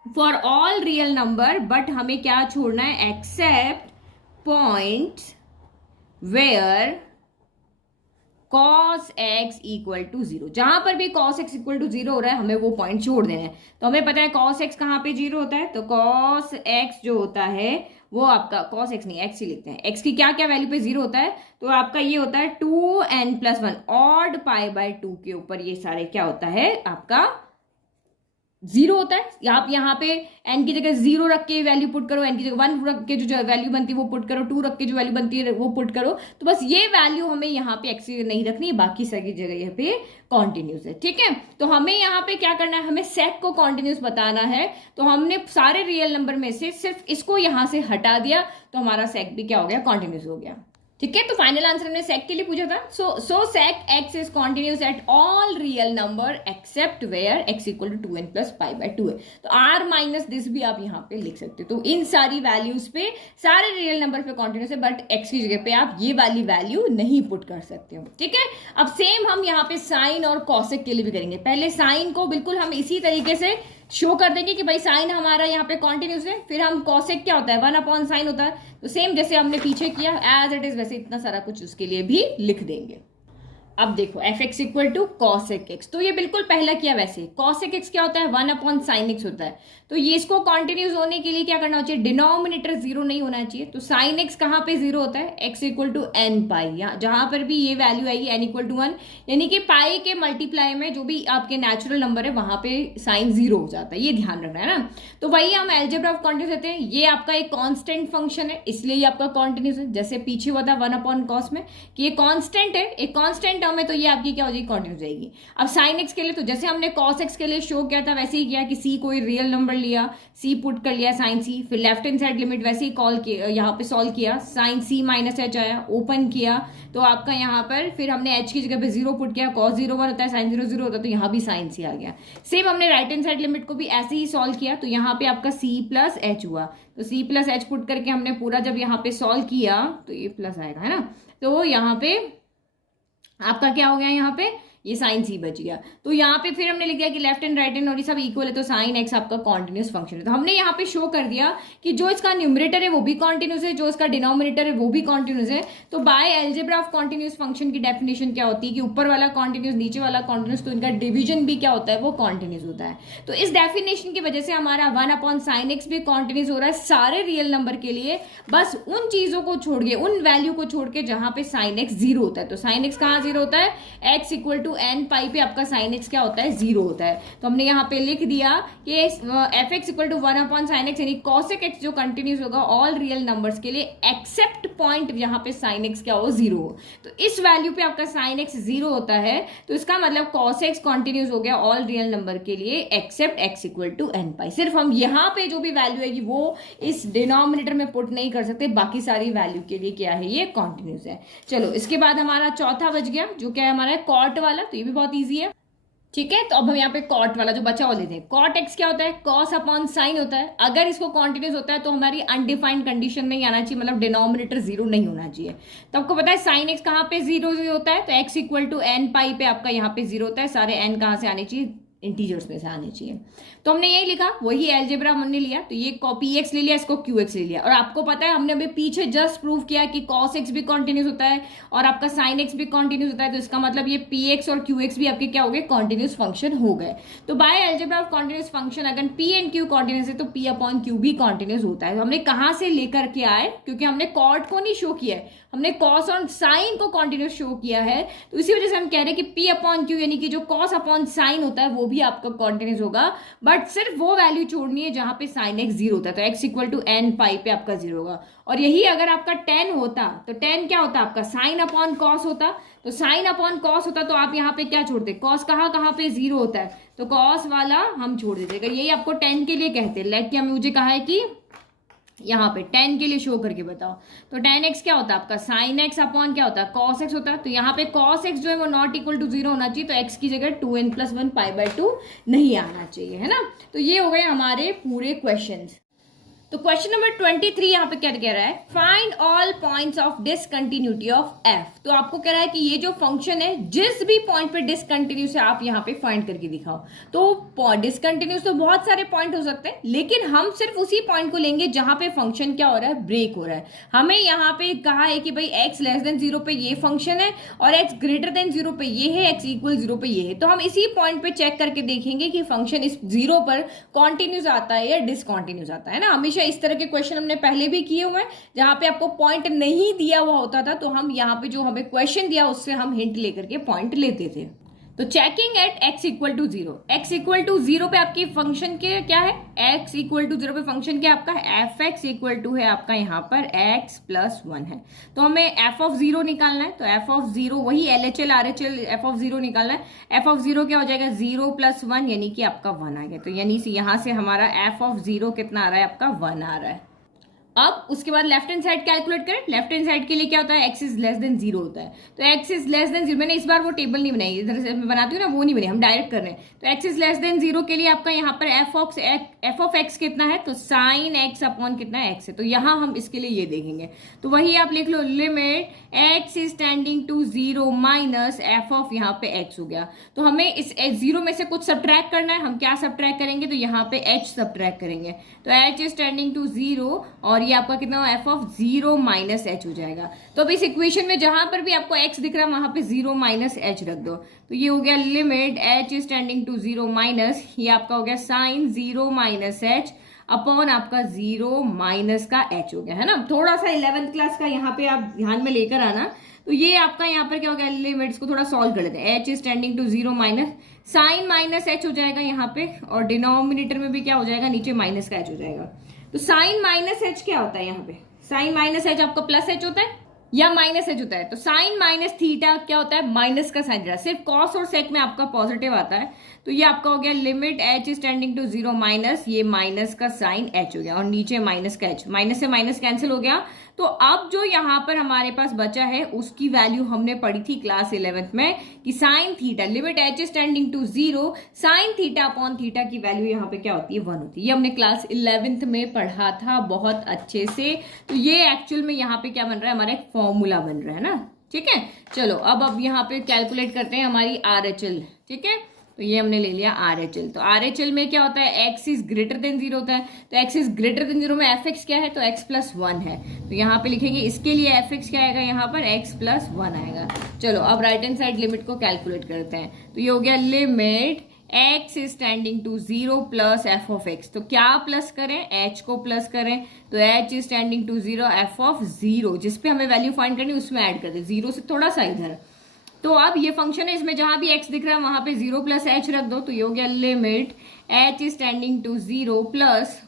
for all real number, but हमें क्या छोड़ना है, except point where cos x equal to 0। जहां पर भी cos x इक्वल टू 0 हो रहा है हमें वो पॉइंट छोड़ देना है। तो हमें पता है cos x कहां पे 0 होता है, तो cos x जो होता है वो आपका cos x नहीं, x ही लिखते हैं, x की क्या क्या वैल्यू पे 0 होता है, तो आपका ये होता है 2n+1 ऑड π/2 के ऊपर ये सारे क्या होता है आपका 0 होता है। आप यहाँ पे n की जगह 0 रख के वैल्यू पुट करो, n की जगह 1 रख के जो वैल्यू बनती है वो पुट करो, 2 रख के जो वैल्यू बनती है वो पुट करो। तो बस ये वैल्यू हमें यहाँ पे x नहीं रखनी है, बाकी सारी जगह यहाँ पे कॉन्टिन्यूस है, ठीक है। तो हमें यहाँ पे क्या करना है, हमें sec को कॉन्टिन्यूस बताना है। तो हमने सारे रियल नंबर में से सिर्फ इसको यहाँ से हटा दिया, तो हमारा sec भी क्या हो गया, कॉन्टिन्यूस हो गया, ठीक है। तो फाइनल आंसर हमने sec के लिए पूछा था। So sec x is continuous at all real number except where x equal to 2n plus π/2 है। तो r माइनस दिस भी आप यहाँ पे लिख सकते हो। तो इन सारी वैल्यूज पे सारे रियल नंबर पे कॉन्टिन्यूस है, बट x की जगह पे आप ये वाली वैल्यू नहीं पुट कर सकते हो, ठीक है। अब सेम हम यहाँ पे साइन और कॉसेक के लिए भी करेंगे। पहले साइन को बिल्कुल हम इसी तरीके से शो कर देंगे कि भाई साइन हमारा यहाँ पे कॉन्टिन्यूस है, फिर हम कॉसेक क्या होता है, 1/sin होता है। तो सेम जैसे हमने पीछे किया एज इट इज वैसे इतना सारा कुछ उसके लिए भी लिख देंगे। अब देखो f(x) equal to cosec x, तो ये बिल्कुल पहला किया वैसे। cosec x क्या होता है, 1/sin x होता है। तो ये इसको कॉन्टिन्यूस होने के लिए क्या करना चाहिए, डिनोमिनेटर 0 नहीं होना चाहिए। तो sin x कहाँ पे 0 होता है, x इक्वल टू n π, जहां पर भी ये वैल्यू आएगी n इक्वल टू 1, यानी कि पाई के मल्टीप्लाई में जो भी आपके नेचुरल नंबर है वहां पे साइन 0 हो जाता है, ये ध्यान रखना है ना। तो वही हम एल्जेब्रा ऑफ कॉन्टिन्यूस कहते हैं। ये आपका एक कॉन्स्टेंट फंक्शन है, इसलिए ये आपका कॉन्टिन्यूस है। जैसे पीछे हुआ था 1/cos में कि ये कॉन्स्टेंट है, एक कॉन्स्टेंट टर्म है, तो ये आपकी क्या हो जाएगी, कॉन्टिन्यूस जाएगी। अब sin x के लिए तो जैसे हमने cos x के लिए शो किया था वैसे ही किया कि c कोई रियल नंबर लिया, c पुट कर लिया sin c, फिर लेफ्ट हैंड साइड लिमिट वैसे ही कॉल किया, यहाँ पे सॉल्व किया, sin c माइनस h आया, ओपन किया तो आपका यहाँ पर फिर हमने h की जगह पे 0 पुट किया, cos 0 1 होता है, sin 0 0 होता है, तो यहाँ भी sin c आ गया। सेम हमने राइट हैंड साइड लिमिट को भी ऐसे ही सॉल्व किया, तो यहाँ पे आपका c प्लस h हुआ, तो c प्लस h पुट करके हमने पूरा जब यहाँ पे सॉल्व किया तो ये प्लस आएगा, है ना। तो यहाँ पे आपका क्या हो गया, यहाँ पे ये साइन सी बच गया। तो यहाँ पे फिर हमने लिख दिया कि लेफ्ट एंड राइट हैंड और ये सब इक्वल है, तो साइन एक्स आपका कॉन्टिन्यूस फंक्शन है। तो हमने यहाँ पे शो कर दिया कि जो इसका न्यूमरेटर है वो भी कॉन्टिन्यूस है, जो इसका डिनोमिनेटर है वो भी कॉन्टिन्यूस है। तो by algebra of continuous function की डेफिनेशन क्या होती है कि ऊपर वाला कॉन्टिन्यूस नीचे वाला कॉन्टिन्यूस, तो इनका डिवीजन भी क्या होता है, वो कॉन्टिन्यूस होता है। तो इस डेफिनेशन की वजह से हमारा 1/sin x भी कॉन्टिन्यूस हो रहा है सारे रियल नंबर के लिए, बस उन चीजों को छोड़ के, उन वैल्यू को छोड़ के जहां पे sin x 0 होता है। तो sin x कहाँ 0 होता है, x इक्वल टू n π पे आपका sin x क्या होता है, 0 होता है। तो हमने यहाँ पे लिख दिया कि f(x) equal to 1/sin x, यानी cosec x जो कंटिन्यूस होगा ऑल रियल नंबर्स के लिए एक्सेप्ट पॉइंट यहाँ पे sin x क्या हो, 0 हो। तो इस वैल्यू पे आपका sin x 0 होता है, तो इसका मतलब cos x कंटिन्यूस हो गया ऑल रियल नंबर के लिए except x equal to n π। सिर्फ हम यहाँ पे जो भी वैल्यू है वो इस डिनोमिनेटर में पुट नहीं कर सकते, बाकी सारी वैल्यू के लिए क्या है, ये कॉन्टिन्यूस है। चलो इसके बाद हमारा चौथा बच गया जो क्या है हमारा कॉट वाला, तो ये भी बहुत ईजी है। ठीक है। तो अब हम यहाँ पे कॉट वाला जो बचा वो लेते हैं। कॉट एक्स क्या होता है, कॉस अपॉन साइन होता है। अगर इसको कॉन्टिन्यूस होता है तो हमारी अनडिफाइंड कंडीशन नहीं आना चाहिए, मतलब डिनोमिनेटर जीरो नहीं होना चाहिए। तो आपको पता है साइन एक्स कहाँ पे जीरो होता है, तो एक्स इक्वल टू एन पाई पे आपका यहाँ पे जीरो होता है। सारे एन कहाँ से आने चाहिए, इंटीजर्स में से आने चाहिए। तो हमने यही लिखा, वही एलजेब्रा हमने लिया। तो ये कॉपी एक्स ले लिया, इसको क्यू एक्स ले लिया। और आपको पता है हमने अभी पीछे जस्ट प्रूव किया कि कॉस एक्स भी कॉन्टिन्यूस होता है और आपका साइन एक्स भी कॉन्टिन्यूस होता है। तो इसका मतलब ये पी एक्स और क्यू एक्स भी आपके क्या हो गए, कॉन्टिन्यूस फंक्शन हो गए। तो by algebra of continuous function अगर पी एंड क्यू कॉन्टिन्यूस है तो पी अपॉन क्यू भी कॉन्टिन्यूस होता है। तो हमने कहाँ से लेकर के आए, क्योंकि हमने कॉट को नहीं शो किया है, हमने कॉस और साइन को कॉन्टिन्यूस शो किया है। तो इसी वजह से हम कह रहे हैं कि पी अपॉन क्यू यानी कि जो कॉस अपॉन साइन होता है वो भी आपका कॉन्टिन्यूस होगा, बट सिर्फ वो वैल्यू छोड़नी है जहां पे साइन एक्स जीरो होता है। तो एक्स इक्वल टू एन पाई पे आपका जीरो होगा। और यही अगर आपका 10 होता तो 10 क्या होता आपका, साइन अपॉन कॉस होता। तो साइन अपॉन कॉस होता तो आप यहाँ पे क्या छोड़ते, कॉस कहाँ पे जीरो होता है, तो कॉस वाला हम छोड़ देते। यही आपको 10 के लिए कहते हैं। लाइक मुझे कहा है कि यहाँ पे 10 के लिए शो करके बताओ। तो 10x क्या होता है आपका, साइन एक्स अपॉन क्या होता है, कॉस एक्स होता है। तो यहाँ पे कॉस एक्स जो है वो नॉट इक्वल टू जीरो होना चाहिए। तो x की जगह 2n+1 π/2 नहीं आना चाहिए, है ना। तो ये हो गए हमारे पूरे क्वेश्चंस। तो क्वेश्चन नंबर 23 यहाँ पे क्या कह रहा है, find all points of discontinuity of F. तो आपको कह रहा है कि ये जो फंक्शन है जिस भी पॉइंट पे डिसकंटिन्यूस है आप यहाँ पे फाइंड करके दिखाओ। तो डिसकंटिन्यूस तो बहुत सारे पॉइंट हो सकते हैं, लेकिन हम सिर्फ उसी पॉइंट को लेंगे जहां पे फंक्शन क्या हो रहा है, ब्रेक हो रहा है। हमें यहाँ पे कहा है कि भाई x लेस देन जीरो पे ये फंक्शन है और x ग्रेटर देन जीरो पे ये है, x इक्वल जीरो पे ये है। तो हम इसी पॉइंट पे चेक करके देखेंगे कि फंक्शन इस जीरो पर कॉन्टिन्यूस आता है या डिसकॉन्टिन्यूस आता है ना। हमेशा इस तरह के क्वेश्चन हमने पहले भी किए हुए हैं जहां पे आपको पॉइंट नहीं दिया हुआ होता था, तो हम यहाँ पे जो हमें क्वेश्चन दिया उससे हम हिंट लेकर के पॉइंट लेते थे। तो checking at x equal to zero, x equal to zero पे आपकी फंक्शन के क्या है, x इक्वल टू जीरो पे फंक्शन क्या है आपका, एफ एक्स इक्वल टू है आपका यहाँ पर x+1 है। तो हमें f ऑफ जीरो निकालना है। तो f ऑफ जीरो वही LHL RHL f of zero निकालना है। f ऑफ जीरो क्या हो जाएगा, 0+1 यानी कि आपका 1 आ गया। तो यानी यहाँ से हमारा f ऑफ जीरो कितना आ रहा है आपका, 1 आ रहा है। अब उसके बाद लेफ्ट हैंड साइड कैलकुलेट करें। लेफ्ट हैंड साइड के लिए क्या होता है, x is less than zero होता है। तो x is less than zero, मैंने इस बार वो टेबल नहीं बनाई, इधर से मैं बनाती हूँ ना, वो नहीं बनी, हम डायरेक्ट कर रहे हैं। तो x is less than zero के लिए आपका यहाँ पर f ऑफ x कितना है, तो साइन x अपॉन कितना है, x है। तो यहाँ हम इसके लिए ये देखेंगे। तो वही आप लिख लो, limit x is tending to zero minus f of यहाँ पे x हो गया। तो हमें इस जीरो में से कुछ सब्ट्रैक्ट करना है। हम क्या सब्ट्रैक्ट करेंगे, तो यहाँ पे h सब्ट्रैक्ट करेंगे। तो h is tending to zero और ये आपका कितना हो, f of zero minus h हो जाएगा। तो अब इस इक्वेशन में जहां पर भी आपको x दिख रहा है वहां पे जीरो माइनस h रख दो। तो ये हो गया limit h is tending to zero minus, ये आपका हो गया sine zero minus h upon आपका जीरो माइनस का h हो गया, है ना। थोड़ा सा 11th क्लास का यहाँ पे आप ध्यान में लेकर आना। तो ये आपका यहाँ पर क्या हो गया, लिमिट्स को थोड़ा सॉल्व कर लेते हैं। h is tending to zero minus sine minus h हो जाएगा यहाँ पे, और डिनोमिनेटर में भी क्या हो जाएगा, नीचे माइनस का h हो जाएगा। तो साइन माइनस एच क्या होता है, यहाँ पे साइन माइनस एच आपका प्लस एच होता है या माइनस एच होता है। तो साइन माइनस थीटा क्या होता है, माइनस का साइन थीटा। सिर्फ कॉस और सेक में आपका पॉजिटिव आता है। तो ये आपका हो गया limit h is tending to zero minus, ये माइनस का साइन h हो गया और नीचे माइनस का h, माइनस से माइनस कैंसिल हो गया। तो अब जो यहाँ पर हमारे पास बचा है उसकी वैल्यू हमने पढ़ी थी क्लास 11th में कि sine theta, limit h is tending to zero, sine theta upon theta की वैल्यू यहाँ पे क्या होती है, 1 होती है। ये हमने क्लास 11th में पढ़ा था बहुत अच्छे से। तो ये एक्चुअल में यहाँ पे क्या बन रहा है, हमारा एक फॉर्मूला बन रहा है ना, ठीक है। चलो अब यहाँ पे कैलकुलेट करते हैं हमारी RHL, ठीक है। तो ये हमने ले लिया RHL। तो RHL में क्या होता है, x is greater than zero होता है। तो x is greater than zero में f(x) क्या है, तो x+1 है। तो यहाँ पे लिखेंगे इसके लिए f(x) क्या आएगा, यहाँ पर x+1 आएगा। चलो अब राइट हैंड साइड लिमिट को कैलकुलेट करते हैं। तो ये हो गया limit x is tending to zero plus f of x। तो क्या प्लस करें, h को प्लस करें। तो h is tending to zero, f of zero जिसपे हमें वैल्यू फाइंड करनी उसमें ऐड कर दे, जीरो से थोड़ा सा इधर। तो अब ये फंक्शन है, इसमें जहां भी x दिख रहा है वहां पे जीरो प्लस h रख दो। तो ये हो गया limit h is tending to zero plus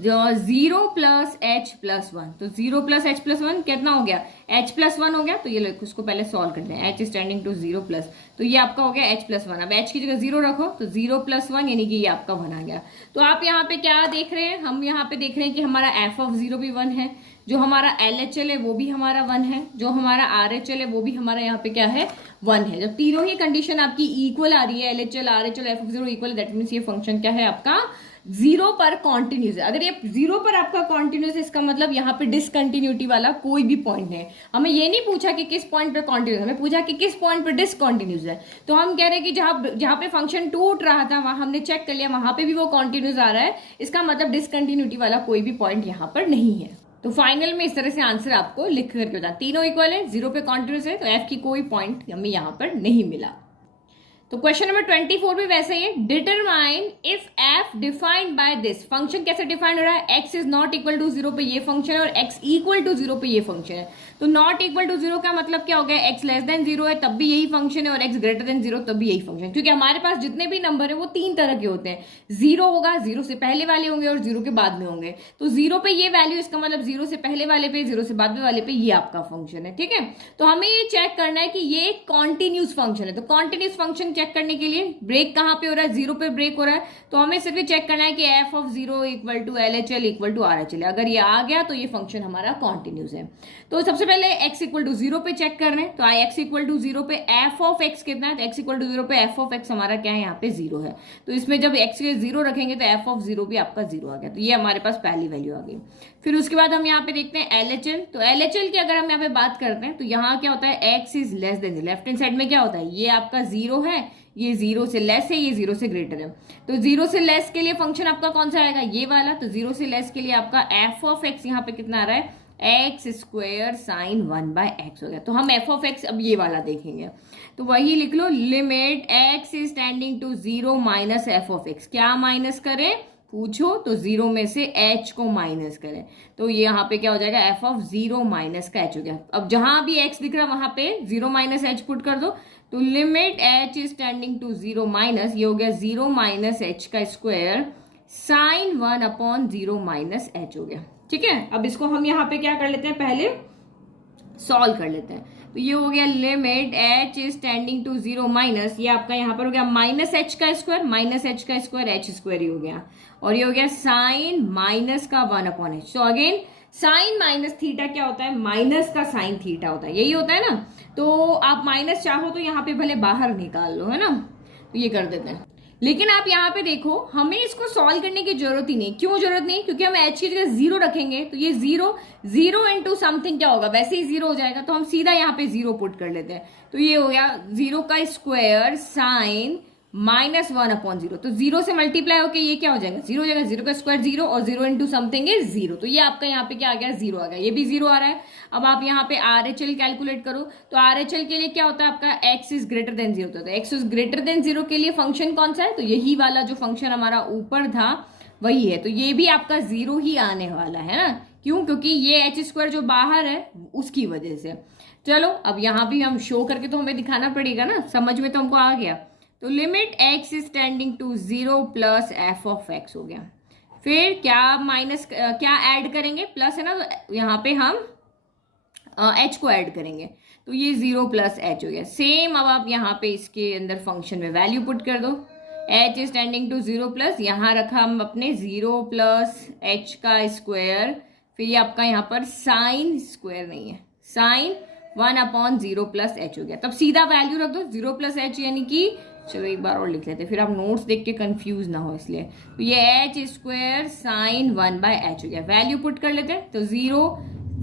0 plus H plus one, तो 0 प्लस एच प्लस वन कितना हो गया, एच प्लस वन हो गया। तो ये लो उसको पहले सॉल्व करते हैं, H is tending to 0 plus, तो ये आपका हो गया एच प्लस वन। अब एच की जगह 0 रखो तो 0 प्लस वन यानी कि ये आपका 1 आ गया। तो आप यहाँ पे क्या देख रहे हैं, हम यहाँ पे देख रहे हैं कि हमारा एफ ऑफ 0 भी 1 है, जो हमारा LHL है वो भी हमारा 1 है, जो हमारा RHL है वो भी हमारा यहाँ पे क्या है 1 है। जब तीनों ही कंडीशन आपकी इक्वल आ रही है, LHL RHL F of 0 equal, that means ये फंक्शन क्या है आपका 0 पर कॉन्टिन्यूस है। अगर ये 0 पर आपका कॉन्टिन्यूस है इसका मतलब यहाँ पे डिसकंटिन्यूटी वाला कोई भी पॉइंट है। हमें ये नहीं पूछा कि किस पॉइंट पे कॉन्टिन्यूस, हमें पूछा कि किस पॉइंट पे डिसकंटिन्यूस है। तो हम कह रहे हैं कि जहां पे फंक्शन टूट रहा था वहां हमने चेक कर लिया, वहां पे भी वो कॉन्टिन्यूस आ रहा है, इसका मतलब डिसकंटिन्यूटी वाला कोई भी पॉइंट यहाँ पर नहीं है। तो फाइनल में इस तरह से आंसर आपको लिख करके होता है, तीनों इक्वल है, 0 पे कॉन्टिन्यूस है, तो एफ की कोई पॉइंट हमें यहाँ पर नहीं मिला। तो क्वेश्चन नंबर 24 भी वैसे ही है, determine if F defined by this. Function कैसे डिफाइंड हो रहा है, X is not equal to 0 पे ये फंक्शन है और एक्स इक्वल टू 0 पे ये फंक्शन है। तो नॉट इक्वल टू 0 का मतलब क्या हो गया, एक्स लेस देन 0 है तब भी यही फंक्शन है और एक्स ग्रेटर देन 0 तब भी यही फंक्शन है। क्योंकि हमारे पास जितने भी नंबर है वो 3 तरह के होते हैं, 0 होगा, 0 से पहले वाले होंगे और 0 के बाद में होंगे। तो 0 पे ये वैल्यू, इसका मतलब 0 से पहले वाले पे, 0 से बाद में वाले पे ये आपका फंक्शन है। ठीक है, तो हमें ये चेक करना है कि ये एक कॉन्टिन्यूस फंक्शन है। तो कॉन्टिन्यूस फंक्शन चेक करने के लिए ब्रेक कहां पे हो रहा है, 0 पे ब्रेक हो रहा है, तो हमें सिर्फ चेक करना है कि F of 0 equal to LHL equal to RHL। अगर ये आ गया तो ये फंक्शन हमारा कॉन्टिन्यूस है। तो सबसे पहले x इक्वल टू 0 पे चेक कर रहे हैं, तो x इक्वल टू 0 पे एफ ऑफ x कितना है, तो x इक्वल टू 0 पे एफ ऑफ x हमारा क्या है, यहाँ पे 0 है। तो इसमें जब x के 0 रखेंगे तो एफ ऑफ 0 भी आपका 0 आ गया, तो ये हमारे पास पहली वैल्यू आ गई। फिर उसके बाद हम यहाँ पे देखते हैं LHL। तो LHL की अगर हम यहाँ पे बात करते हैं तो यहाँ क्या होता है, x is less than, left hand side में क्या होता है, ये आपका 0 है, ये 0 से लेस है, ये 0 से ग्रेटर है। तो 0 से लेस के लिए फंक्शन आपका कौन सा आएगा, ये वाला। तो 0 से लेस के लिए आपका एफ ऑफ एक्स यहाँ पे कितना आ रहा है, एक्स स्क्वायर साइन 1/x हो गया। तो हम एफ ऑफ एक्स अब ये वाला देखेंगे, तो वही लिख लो, limit x is tending to 0 minus f of x. क्या माइनस करें पूछो, तो 0 में से h को माइनस करें, तो ये यहाँ पे क्या हो जाएगा, एफ ऑफ 0 माइनस का h हो गया। अब जहां भी x दिख रहा है वहां पे 0 माइनस h पुट कर दो, तो limit h is tending to 0 minus, ये हो गया 0 माइनस h का स्क्वायर साइन 1/0 माइनस h हो गया। ठीक है, अब इसको हम यहाँ पे क्या कर लेते हैं, पहले सॉल्व कर लेते हैं। तो ये हो गया limit h is tending to 0 minus, ये आपका यहाँ पर हो गया माइनस h का स्क्वायर, माइनस h का स्क्वायर h स्क्वायर ही हो गया, और ये हो गया साइन माइनस का 1/h। तो अगेन साइन माइनस थीटा क्या होता है, माइनस का साइन थीटा होता है, यही होता है ना। तो आप माइनस चाहो तो यहाँ पे भले बाहर निकाल लो, है ना, तो ये कर देते हैं। लेकिन आप यहाँ पे देखो, हमें इसको सॉल्व करने की जरूरत ही नहीं। क्यों जरूरत नहीं, क्योंकि हम h की जगह 0 रखेंगे तो ये 0 इंटू समथिंग क्या होगा, वैसे ही 0 हो जाएगा, तो हम सीधा यहाँ पे 0 पुट कर लेते हैं। तो ये हो गया 0 का स्क्वायर साइन -1/0। तो 0 से मल्टीप्लाई होके ये क्या हो जाएगा, 0 हो जाएगा, 0 का स्क्वायर 0 और 0 इंटू समथिंग इज 0। तो ये आपका यहाँ पे क्या आ गया, 0 आ गया, ये भी 0 आ रहा है। अब आप यहाँ पे RHL कैलकुलेट करो, तो RHL के लिए क्या होता है आपका, x इज ग्रेटर देन 0 होता है। x इज ग्रेटर देन 0 के लिए फंक्शन कौन सा है, तो यही वाला जो फंक्शन हमारा ऊपर था वही है। तो ये भी आपका 0 ही आने वाला है ना, क्यों, क्योंकि ये h स्क्वायर जो बाहर है उसकी वजह से। चलो अब यहाँ भी हम शो करके तो हमें दिखाना पड़ेगा ना, समझ में तो हमको आ गया। तो limit x is tending to 0 plus F of x हो गया। फिर क्या माइनस क्या ऐड करेंगे, प्लस है ना, तो यहाँ पे हम h को ऐड करेंगे, तो ये 0 प्लस h हो गया। सेम अब आप यहाँ पे इसके अंदर फंक्शन में वैल्यू पुट कर दो, h is tending to 0 plus, यहाँ रखा हम अपने 0 प्लस h का स्क्वायर, फिर ये आपका यहाँ पर साइन स्क्वायर नहीं है, साइन 1/0 प्लस h हो गया। तब सीधा वैल्यू रख दो 0 प्लस h, यानी कि चलो एक बार और लिख लेते हैं, फिर आप नोट्स देख के कंफ्यूज ना हो इसलिए। तो ये h स्क्वायर साइन 1/h हो गया, वैल्यू पुट कर लेते हैं, तो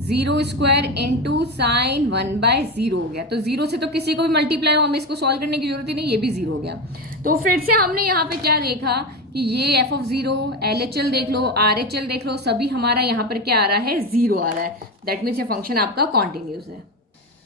0 स्क्वायर इंटू साइन 1/0 हो गया। तो 0 से तो किसी को भी मल्टीप्लाई हो, हमें इसको सॉल्व करने की जरूरत ही नहीं, ये भी 0 हो गया। तो फिर से हमने यहाँ पे क्या देखा कि ये एफ ऑफ 0, LHL देख लो, RHL देख लो, सभी हमारा यहाँ पर क्या आ रहा है, 0 आ रहा है। दैट मीन्स ये फंक्शन आपका कॉन्टिन्यूस है।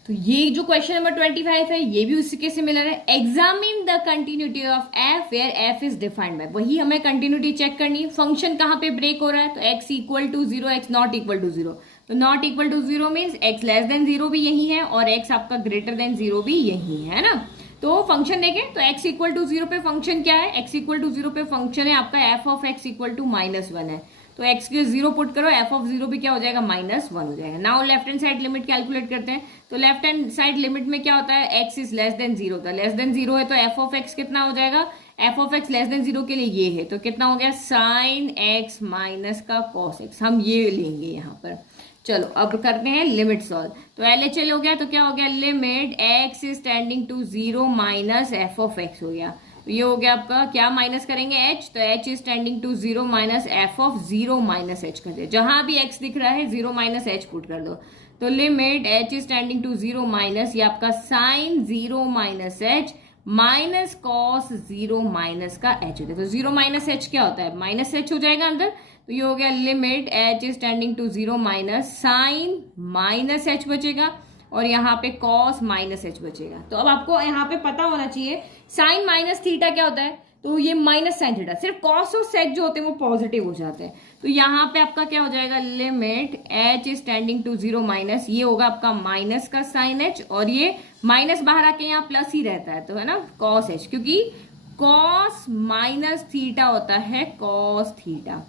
तो ये जो क्वेश्चन नंबर 25 है ये भी उसी के सिमिलर है। Examine the continuity of F where F is defined by, वही हमें कंटिन्यूटी चेक करनी है। फंक्शन कहाँ पे ब्रेक हो रहा है, तो x equal to 0, x not equal to 0। तो not equal to 0 means x less than 0 भी यही है और x आपका ग्रेटर देन 0 भी यही है ना। तो फंक्शन देखें तो x इक्वल टू 0 पे फंक्शन क्या है, x इक्वल टू 0 पे फंक्शन है आपका F of x equal to -1 है। तो x की 0 पुट करो, f ऑफ 0 भी क्या हो जाएगा, -1 हो जाएगा। Now left hand side limit calculate करते हैं। तो लेफ्ट हैंड साइड लिमिट में क्या होता है, x इज लेस देन 0 होता है, लेस देन 0 है तो f ऑफ x कितना हो जाएगा, f of x less than 0 के लिए ये है, तो कितना हो गया, साइन x माइनस का कॉस x, हम ये लेंगे यहाँ पर। चलो अब करते हैं लिमिट सॉल्व। तो LHL हो गया, तो क्या हो गया, limit x is tending to 0 minus f of x हो गया। तो ये हो गया आपका, क्या माइनस करेंगे, h, तो h is tending to 0 minus f of 0 minus h कर दे, जहां भी x दिख रहा है 0 माइनस h पुट कर दो। तो limit h is tending to 0 minus, ये आपका sine 0 minus h minus cos 0 minus का h हो गया। तो 0 माइनस h क्या होता है, माइनस h हो जाएगा अंदर। तो ये हो गया limit h is tending to 0 minus sine minus h बचेगा, और यहाँ पे कॉस माइनस h बचेगा। तो अब आपको यहाँ पे पता होना चाहिए साइन माइनस थीटा क्या होता है, तो ये माइनस साइन थीटा, सिर्फ कॉस और सेक जो होते हैं वो पॉजिटिव हो जाते हैं। तो यहाँ पे आपका क्या हो जाएगा, limit h is tending to 0 minus, ये होगा आपका माइनस का साइन h, और ये माइनस बाहर आके यहाँ प्लस ही रहता है, तो है ना कॉस h, क्योंकि कॉस माइनस थीटा होता है कॉस थीटा,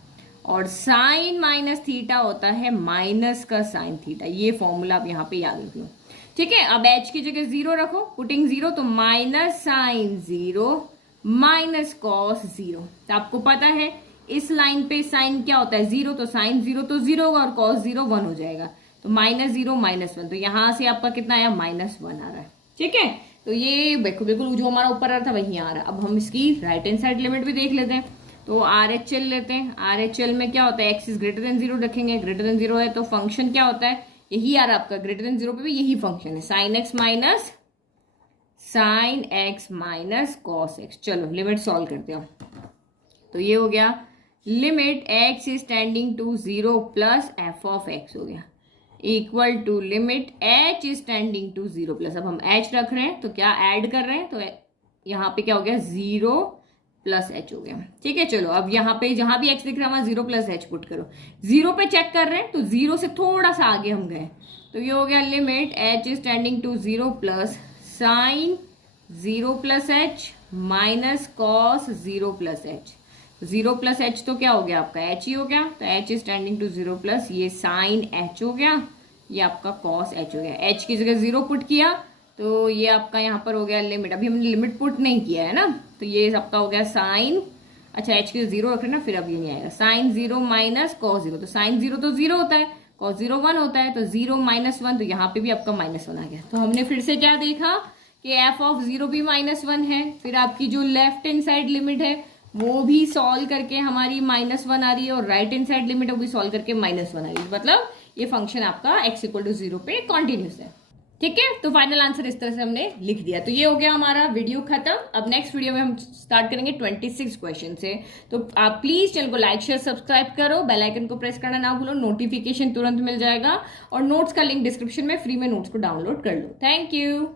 और साइन माइनस थीटा होता है माइनस का साइन थीटा। ये फॉर्मूला आप यहाँ पे याद रख लो, ठीक है। अब h की जगह 0 रखो, पुटिंग 0, तो माइनस साइन 0 माइनस कॉस 0। तो आपको पता है इस लाइन पे साइन क्या होता है, 0, तो साइन 0 तो 0 होगा, और कॉस 0 1 हो जाएगा। तो -0 -1, तो यहां से आपका कितना आया, -1 आ रहा है, ठीक है। तो ये देखो बिल्कुल जो हमारा ऊपर आ रहा था वही आ रहा है। अब हम इसकी राइट हैंड साइड लिमिट भी देख लेते हैं। तो RHL लेते हैं। RHL में क्या होता है, x इज ग्रेटर देन 0 रखेंगे, ग्रेटर देन 0 है तो फंक्शन क्या होता है, यही आ रहा है आपका, ग्रेटर देन 0 पे भी यही फंक्शन है, sine x minus cos x। चलो लिमिट सॉल्व करते हो। तो ये हो गया limit x is tending to 0 plus f of x हो गया, equal to limit h is tending to 0 plus, अब हम h रख रहे हैं तो क्या ऐड कर रहे हैं, तो यहाँ पे क्या हो गया, 0 प्लस h हो गया, ठीक है। चलो अब यहाँ पे जहां भी x दिख रहा है वहां 0 प्लस h पुट करो। 0 पे चेक कर रहे हैं तो 0 से थोड़ा सा आगे हम गए, तो ये हो गया limit h is tending to 0 plus sine 0 plus h minus cos 0 plus h। 0 plus h तो क्या हो गया आपका h ही हो गया, तो h is tending to 0 plus ये साइन h हो गया, ये आपका कॉस h हो गया। h की जगह 0 पुट किया तो ये आपका यहाँ पर हो गया लिमिट, अभी हमने लिमिट पुट नहीं किया है ना, तो ये आपका हो गया साइन, अच्छा h की 0 रख रहे ना, फिर अब ये नहीं आएगा, साइन 0 माइनस कॉस 0, तो साइन 0 तो 0 होता है, कॉस 0 1 होता है, तो 0 -1, तो यहाँ पे भी आपका -1 आ गया। तो हमने फिर से क्या देखा कि f ऑफ 0 भी -1 है, फिर आपकी जो लेफ्ट हैंड साइड लिमिट है वो भी सॉल्व करके हमारी -1 आ रही है, और राइट हैंड साइड लिमिट वो भी सॉल्व करके -1 आ रही है, मतलब ये फंक्शन आपका x इक्वल टू 0 पे कॉन्टिन्यूस है, ठीक है। तो फाइनल आंसर इस तरह से हमने लिख दिया। तो ये हो गया हमारा वीडियो खत्म। अब नेक्स्ट वीडियो में हम स्टार्ट करेंगे 26 क्वेश्चन से। तो आप प्लीज चैनल को लाइक शेयर सब्सक्राइब करो, बेल आइकन को प्रेस करना ना भूलो, नोटिफिकेशन तुरंत मिल जाएगा, और नोट्स का लिंक डिस्क्रिप्शन में फ्री में नोट्स को डाउनलोड कर लो। Thank you.